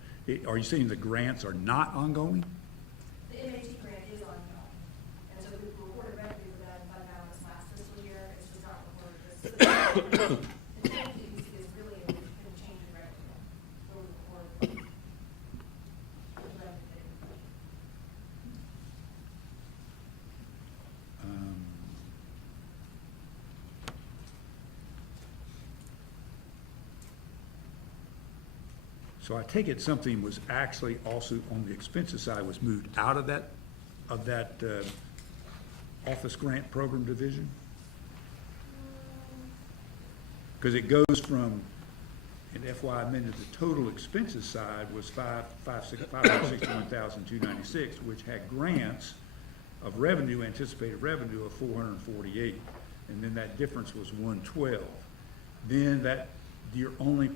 Are you saying the grants are not ongoing? The MAT grant is ongoing, and so we reported revenue for that fund balance last fiscal year, it's just not reported this. The change that you see is really a change in revenue, where we report the revenue. So I take it something was actually also on the expenses side was moved out of that office grant program division? Because it goes from, in FY amended, the total expenses side was $561,296, which had grants of revenue, anticipated revenue of 448, and then that difference was 112. Then that you're only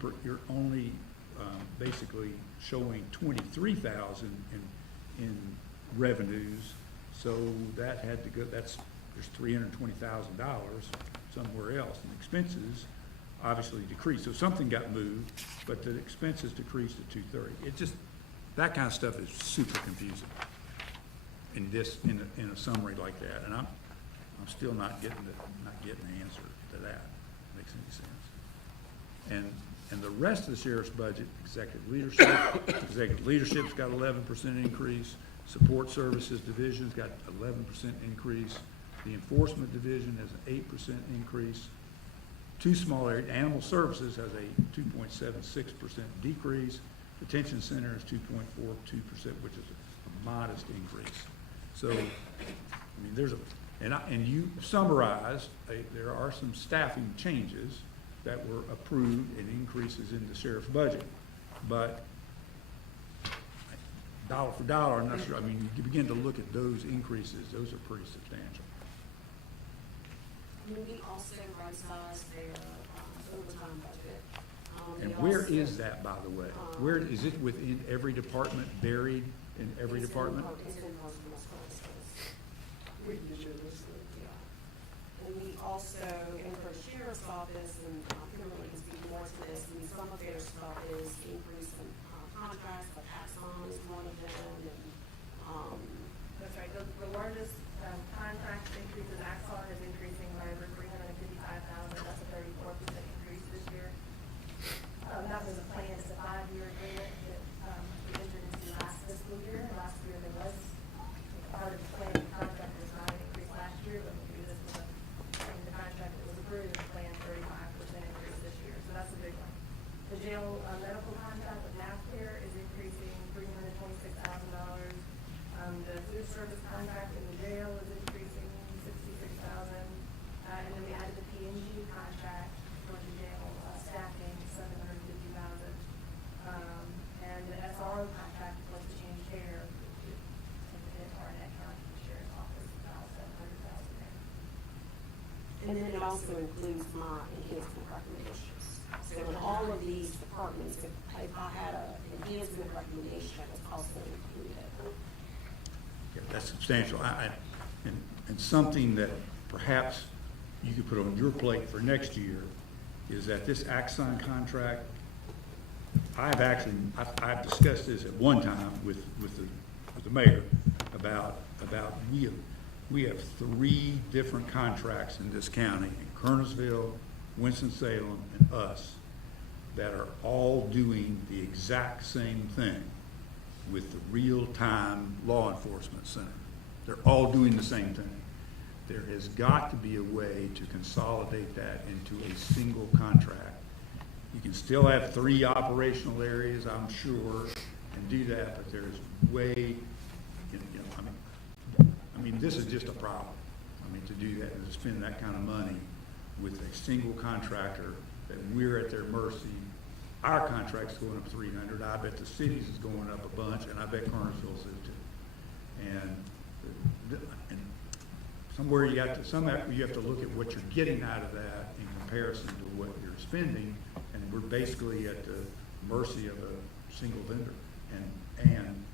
basically showing 23,000 in revenues, so that had to go. There's $320,000 somewhere else, and expenses obviously decreased. So something got moved, but the expenses decreased to 230. It just, that kind of stuff is super confusing in a summary like that, and I'm still not getting the answer to that. Makes any sense? And the rest of the sheriff's budget, executive leadership's got 11% increase, support services division's got 11% increase, the enforcement division has an 8% increase, two small areas. Animal Services has a 2.76% decrease. Detention Center is 2.42%, which is a modest increase. So, I mean, there's a, and you summarized, there are some staffing changes that were approved and increases in the sheriff's budget. But dollar for dollar, I'm not sure, I mean, you begin to look at those increases, those are pretty substantial. And we also right-sized their overtime budget. And They where also- is that, by the way? Where, is it within every department, buried in every It's in department? It's in personnel services. We can get you this. Yeah. And we also, in the sheriff's office, and Kimberly can speak more to this, I mean, some of their stuff is increase in contracts, but Axon is one of them, and, That's right, the largest contract increase in Axon is increasing by over $355,000, that's a 34% increase this year. That was a plan, it's a 5-year agreement that we entered into last fiscal year. Last year there was, part of the plan, the contract was not an increase last year, but we do this with the contract that was approved, the plan 35% increase this year, so that's a big one. The jail medical contract with NASCARE is increasing $326,000. The food service contract in the jail is increasing $66,000. And then we added the P&G contract for the jail staffing, $750,000. And the SRO contract was to change care, in Barnett County Sheriff's Office, about $700,000 there. and then it also includes my enhancement recommendations. So in all of these departments, if I had an enhancement recommendation, that was also included. Yeah, that's substantial. And something that perhaps you could put on your plate for next year is that this Axon contract, I've discussed this at one time with the mayor about we have 3 different contracts in this county, in Kernersville, Winston-Salem, and us, that are all doing the exact same thing with the real-time law enforcement center. They're all doing the same thing. There has got to be a way to consolidate that into a single contract. You can still have 3 operational areas, I'm sure, and do that, but there's way, I mean, this is just a problem. I mean, to do that and to spend that kind of money with a single contractor that we're at their mercy. Our contract's going up $300. I bet the city's is going up a bunch, and I bet Kernersville's is too. And somewhere you have to look at what you're getting out of that in comparison to what you're spending, and we're basically at the mercy of a single vendor. And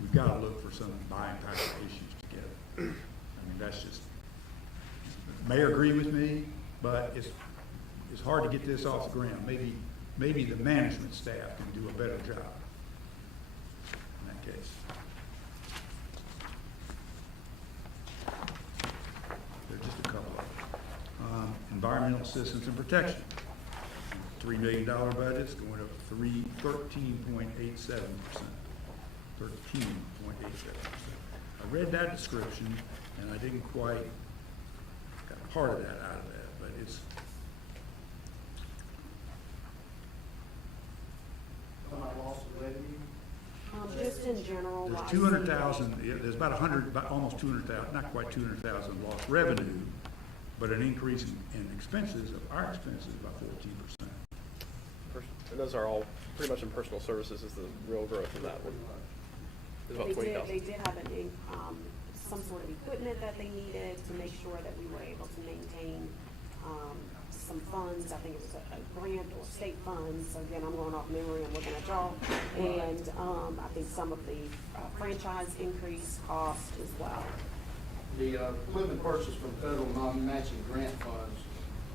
we've got to look for some buying power issues together. I mean, that's just, may agree with me, but it's hard to get this off the ground. Maybe the management staff can do a better job in that case. There's just a couple of them. Environmental assistance and protection. $3 million budget's going up 13.87%. 13.87%. I read that description and I didn't quite got part of that out of that, but it's Loss of revenue. Just in general. there's what I 200,000, see- there's about almost 200,000, not quite 200,000 lost revenue, but an increase in expenses, of our expenses, about 14%. And those are all pretty much in personal services is the real growth of that one. It's about They 20,000. did have some sort of equipment that they needed to make sure that we were able to maintain, some funds. I think it was a grant or state funds. So again, I'm going off memory, I'm looking at y'all. And, I think some of the franchise increase cost as well. The equipment purchase from federal non-matching grant funds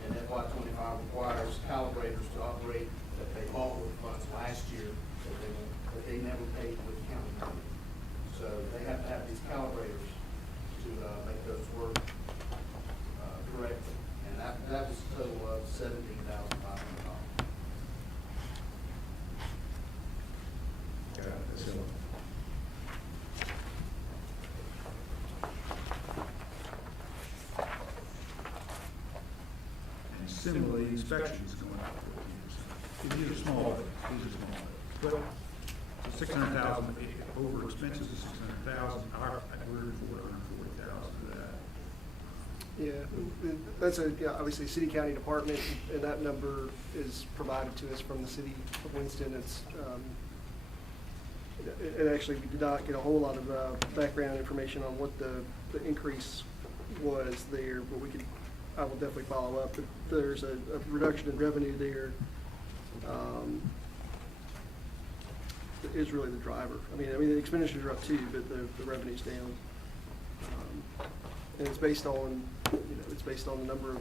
in FY '25 requires calibrators to operate that they bought with funds last year that they never paid with county money. So they have to have these calibrators to make those work correctly. And that was a total of $17,500. Okay, that's it. And similarly, inspections going up 14%. These are small things, these are small things. But 600,000, over expenses of 600,000, we're 440,000 of that. Yeah, that's obviously city county department, and that number is provided to us from the city of Winston. It's, it actually, we did not get a whole lot of background information on what the increase was there, but I will definitely follow up. But there's a reduction in revenue there. Is really the driver. I mean, the expenditures are up too, but the revenue's down. And it's based on, it's based on the number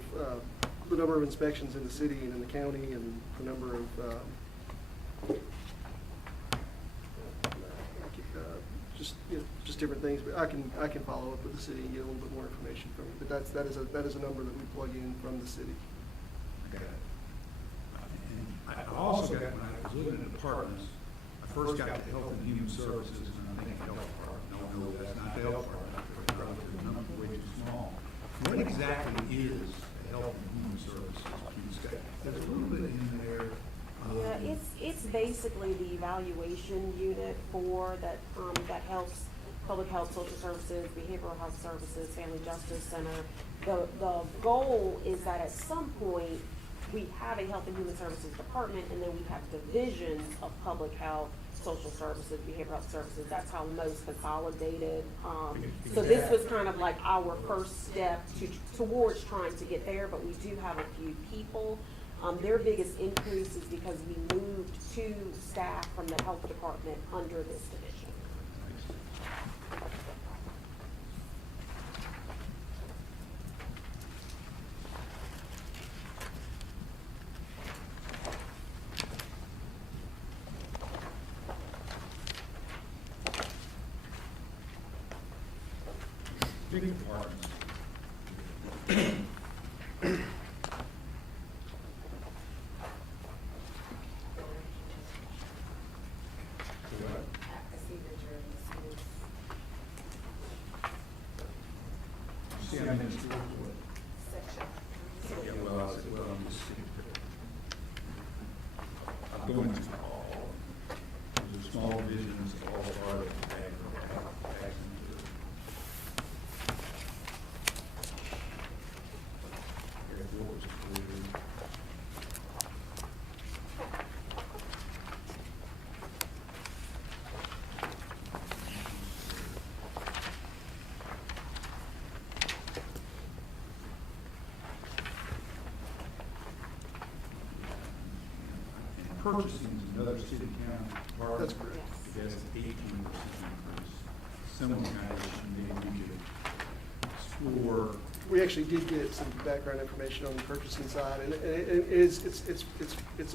of inspections in the city and in the county, and the number of just different things. But I can follow up with the city and get a little bit more information from you. But that is a number that we plug in from the city. Okay. And I also got, when I was looking at departments, I first got to Health and Human Services, and I think the Health Department, no, that's not the Health Department, the number is way too small. What exactly is Health and Human Services? There's a little bit in there. Yeah, it's basically the evaluation unit for that helps public health, social services, behavioral health services, family justice center. The goal is that at some point we have a health and human services department, and then we have divisions of public health, social services, behavioral health services. That's how most consolidated. So this was kind of like our first step towards trying to get there, but we do have a few people. Their biggest increase is because we moved 2 staff from the health department under this division. Big departments. See, I'm in the school board. Yeah, well, I'm just sitting there. I'm going to all. There's a small divisions, all part of the ag. Purchasing is another city county department. That's correct. That's 18% increase. Similar kind of issue, maybe we could explore. We actually did get some background information on the purchasing side, and it's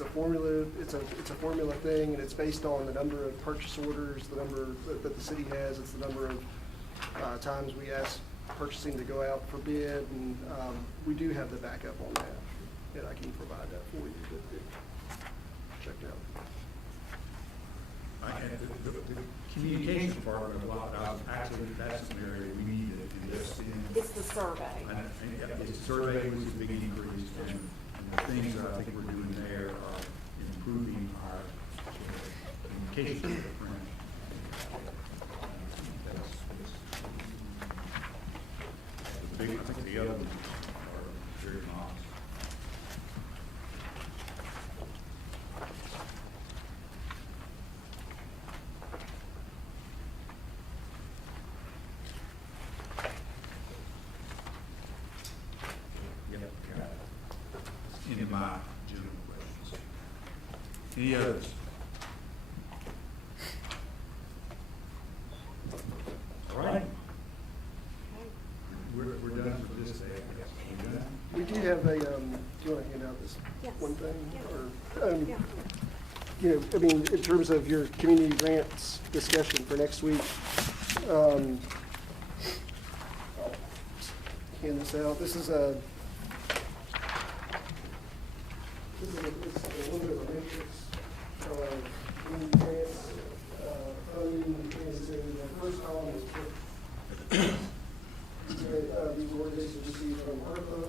a formula. It's a formula thing, and it's based on the number of purchase orders, the number that the city has. It's the number of times we ask purchasing to go out for bid, and we do have the backup on that, and I can provide that for you. Checked out. The communication part of it, actually, that's an area we need to invest in. It's the survey. The survey was a big increase, and the things that I think we're doing there are improving our communication footprint. I think the other ones are very modest. Any of my general questions? Any others? All right. We're done for this day, I guess. We're done? We do have a, do you want to hand out this Yes. one thing? Yeah. Or, I mean, in terms of your community grants discussion for next week, hand this out. This is a little bit of a matrix of community grants, funding, and the first column is these organizations received from ARPA,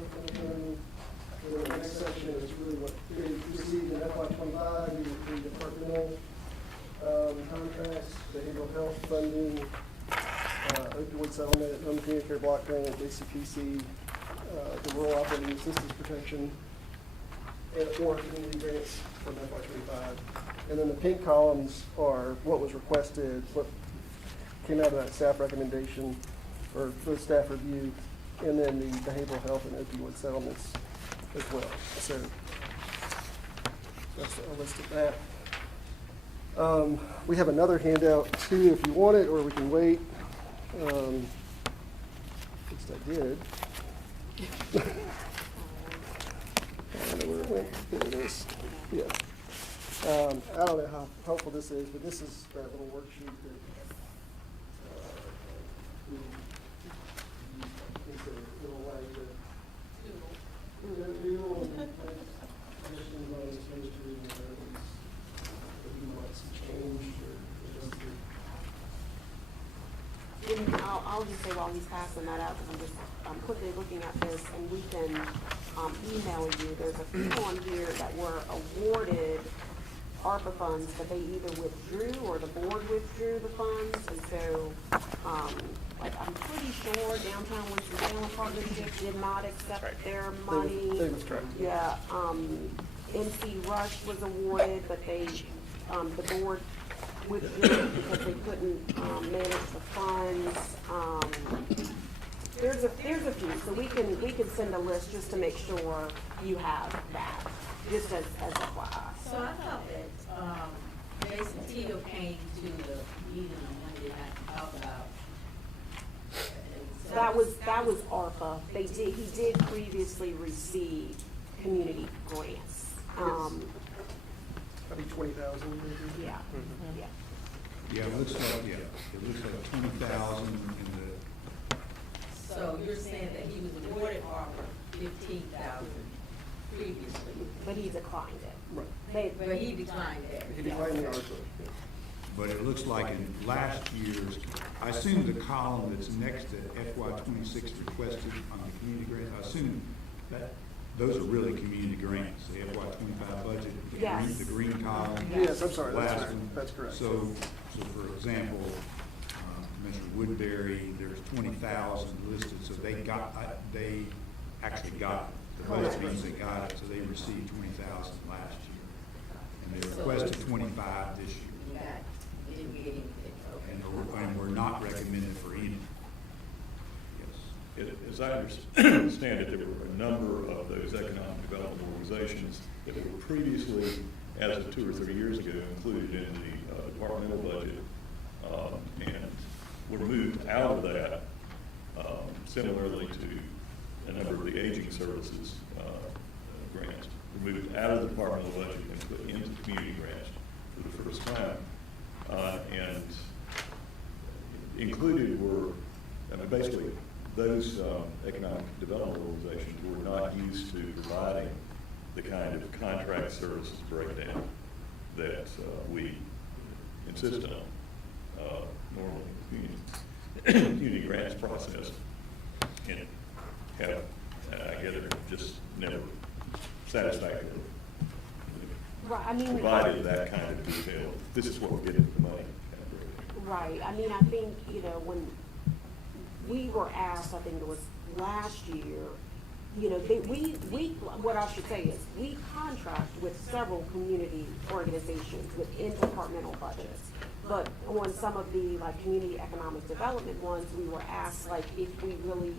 And then the next section is really what we received in FY '25, we received departmental contracts, behavioral health funding, opioid settlement, home community care block grant, JCPC, the rural operating assistance protection, and or community grants from FY '25. And then the pink columns are what was requested, what came out of that staff recommendation or the staff review, and then the behavioral health and opioid settlements as well. So that's a list of that. We have another handout too if you want it, or we can wait. At least I did. I don't know where it went. Here it is. Yeah. I don't know how helpful this is, but this is that little worksheet that it'll allow you to doodle and make additions on this page to read if you want some change or adjust it. I'll just say while he's passing that out, because I'm just quickly looking at this, and we can email you. There's a few on here that were awarded ARPA funds, but they either withdrew or the board withdrew the funds, and so, like, I'm pretty sure Downtown Winston-Salem Partnership did not accept their money. They withdrew. Yeah, NC Rush was awarded, but they, the board withdrew because they couldn't, manage the funds. There's a few, so we can send a list just to make sure you have that, just as a FYI. So I thought that, Jason Teal came to the meeting on Monday night to talk about. That was ARPA. He did previously receive community grants. I think 20,000 maybe. Yeah, yeah. Yeah, it looks like 20,000 in So you're saying that he was awarded ARPA 15,000 previously? But he declined it. Right. But he declined that. He declined the ARPA. but it looks like in last year's, I assume the column that's next to FY '26 requested on the community grant, I assume that those are really community grants, the FY '25 budget. Yes. The green column. Yes, I'm sorry, that's last right. one. That's correct. So for example, Mr. Woodbury, there's 20,000 listed, so they actually got it. The budget means they got it, so they received 20,000 last year. And they requested 25 this year. Yeah, they didn't get anything, okay. And we're not recommended for any. Yes. As I understand it, there were a number of those economic development organizations that were previously, as of 2 or 3 years ago, included in the departmental budget, and were moved out of that, similarly to a number of the aging services grants, were moved out of the departmental budget and put into community grants for the first time. And included were, basically, those economic development organizations were not used to providing the kind of contract services breakdown that we insist on normally in the community grants process, and have, I get it, just never satisfactorily Right, I mean. provided that kind of detail. This is what we're getting for the money. Right, I mean, I think, when we were asked, I think it was last year, what I should say is, we contract with several community organizations with interdepartmental budgets. But on some of the, community economic development ones, we were asked, if we really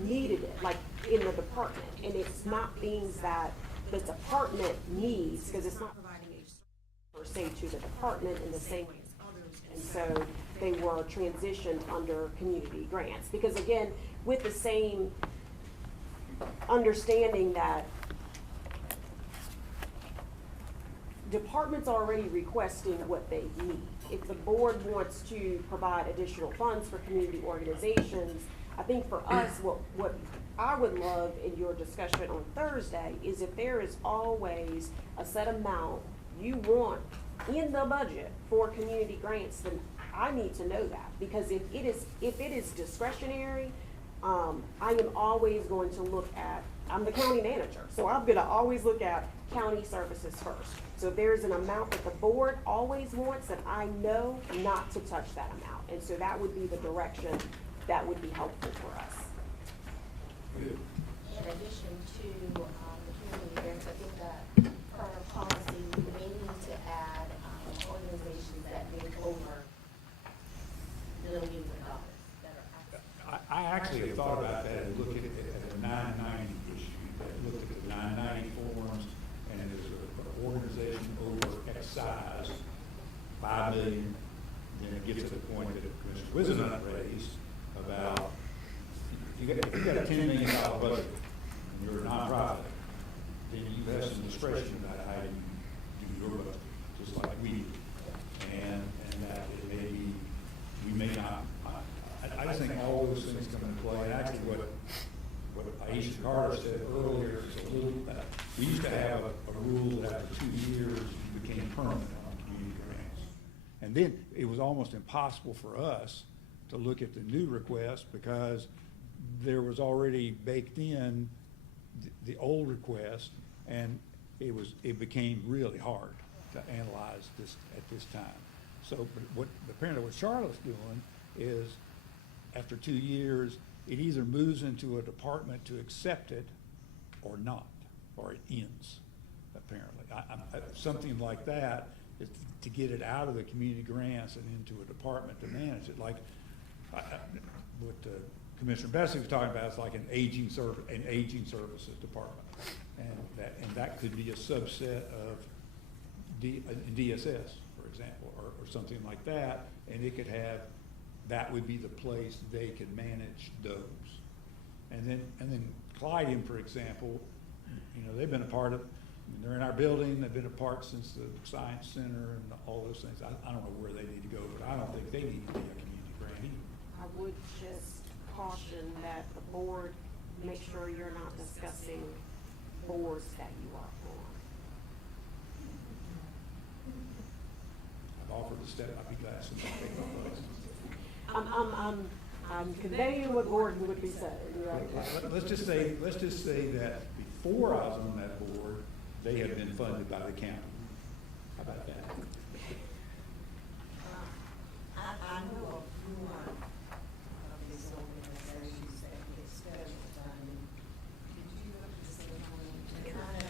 needed it, in the department. And it's not things that the department needs, because it's not providing a per se to the department in the same way as others. And so they were transitioned under community grants. Because again, with the same understanding that departments are already requesting what they need. If the board wants to provide additional funds for community organizations, I think for us, what I would love in your discussion on Thursday is if there is always a set amount you want in the budget for community grants, then I need to know that. Because if it is discretionary, I am always going to look at, I'm the county manager, so I'm gonna always look at county services first. So if there's an amount that the board always wants, then I know not to touch that amount. And so that would be the direction that would be helpful for us. In addition to the community events, I think that per policy, we may need to add organizations that make over millions of dollars that are active. I actually have thought about that and looked at the 990 issue, looked at the 990 forms, and there's an organization over X size, 5 million, then it gets to the point that Commissioner Wisenhunt raised about, if you got a $10 million budget, and you're a nonprofit, then you have some discretion about how you do your budget, just like we do. And that it may be, we may not, I just think all those things come into play. And actually what Aisha Carter said earlier is a little, we used to have a rule that after 2 years, you became permanent on community grants. And then it was almost impossible for us to look at the new request because there was already baked in the old request, and it became really hard to analyze this at this time. So apparently what Charlotte's doing is, after 2 years, it either moves into a department to accept it or not, or it ends, apparently. Something like that is to get it out of the community grants and into a department to manage it. Like what Commissioner Bessie was talking about is like an aging services department. And that could be a subset of DSS, for example, or something like that. And it could have, that would be the place they could manage those. And then Clydeum, for example, they've been a part of, they're in our building, they've been a part since the Science Center and all those things. I don't know where they need to go, but I don't think they need to be a community grant either. I would just caution that the board, make sure you're not discussing boards that you are on. I've offered to step, I'd be glad to take my place. I'm conveying what Gordon would be saying, right? Let's just say that before I was on that board, they had been funded by the county. How about that? I know of one of these organizations that gets federal funding. Did you look to see the kind of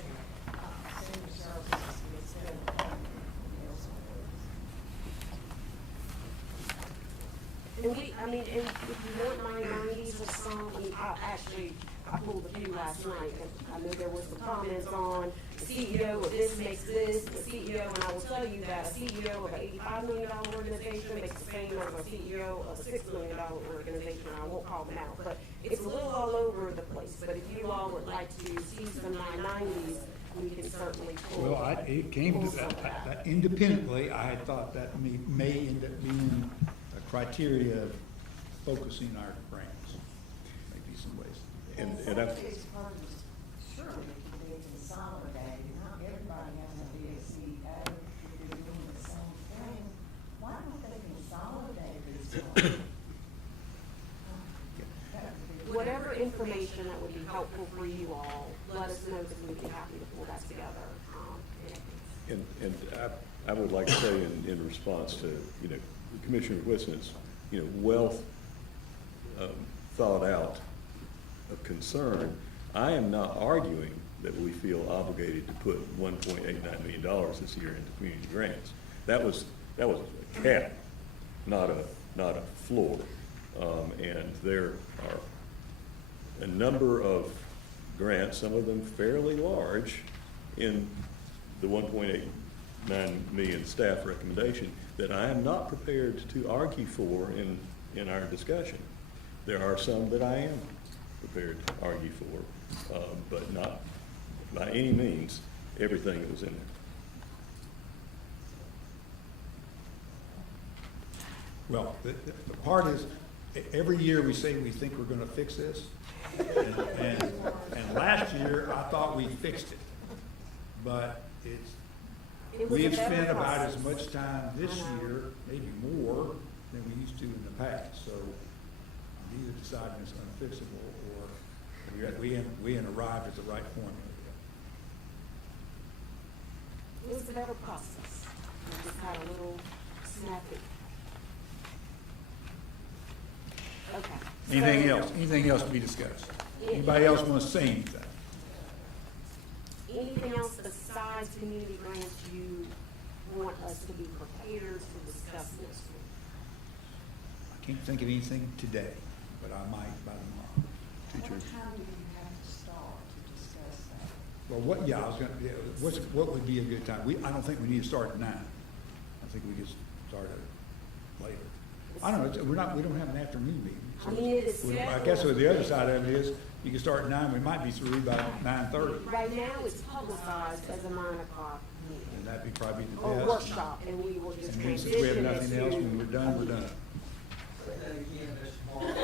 senior services gets federal funding elsewhere? And if you want my 90s or something, I pulled a few last night, and I know there were some comments on the CEO of this makes this, the CEO, and I will tell you that a CEO of an $85 million organization makes the same as a CEO of a $6 million organization, and I won't call them out, but it's a little all over the place. But if you all would like to see some 990s, we can certainly pull. Well, it came to that independently. I had thought that may end up being a criteria of focusing our grants, maybe some ways. And that's surely can be consolidated. Not everybody has a BSEA. If they're doing the same thing, why don't they consolidate these? Whatever information that would be helpful for you all, let us know, because we'd be happy to pull that together. And I would like to say in response to, Commissioner Wisenhunt's, well thought out of concern, I am not arguing that we feel obligated to put $1.89 million this year into community grants. That was a cap, not a floor. And there are a number of grants, some of them fairly large, in the 1.89 million staff recommendation that I am not prepared to argue for in our discussion. There are some that I am prepared to argue for, but not by any means everything that was in there. Well, the part is, every year we say we think we're gonna fix this. And last year, I thought we fixed it. But we have spent about as much time this year, maybe more, than we used to in the past. So I'm either deciding it's unfixable or we ain't arrived at the right formula yet. It was a better process. We just had a little snappy. Okay. Anything So- else? Anything else to be discussed? Anybody else want to say anything? Anything else besides community grants you want us to be prepared to discuss next week? I can't think of anything today, but I might by tomorrow. What time do you have to start to discuss that? Well, what would be a good time? I don't think we need to start at 9. I think we just start it later. I don't know, we don't have an afternoon meeting. So I mean, it is I guess the other side of it is, you can start at 9, we might be through by 9:30. Right now, it's publicized as a 9 o'clock meeting, And that'd be probably the or best. workshop, and we will just And then since transition we have it nothing else, when we're done, we're done. Say that again, Mr. Morris.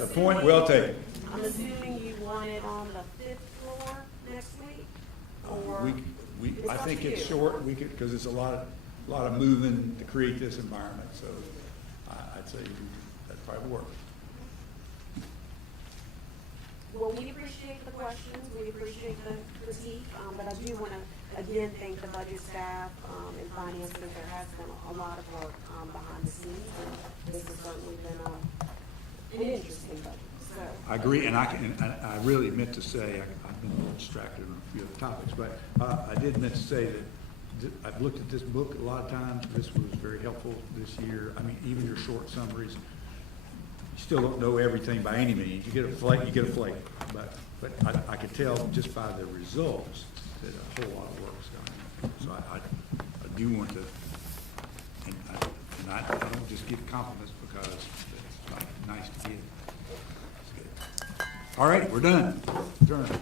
The point well taken. I'm assuming you want it on the 5th floor next week, or? I think it's short, because it's a lot of moving to create this environment, so I'd say that probably work. Well, we appreciate the questions, we appreciate the critique, but I do want to, again, thank the budget staff, and finance, because there has been a lot of work, behind the scenes, and this has certainly been, an interesting budget, so. I agree, and I really meant to say, I've been a little distracted on a few other topics, but I did meant to say that I've looked at this book a lot of times. This was very helpful this year. I mean, even your short summaries, you still don't know everything by any means. You get a flavor, but I could tell just by the results that a whole lot of work is going on. So I do want to, and I don't just give compliments because it's nice to give. All right, we're done. Adjourned.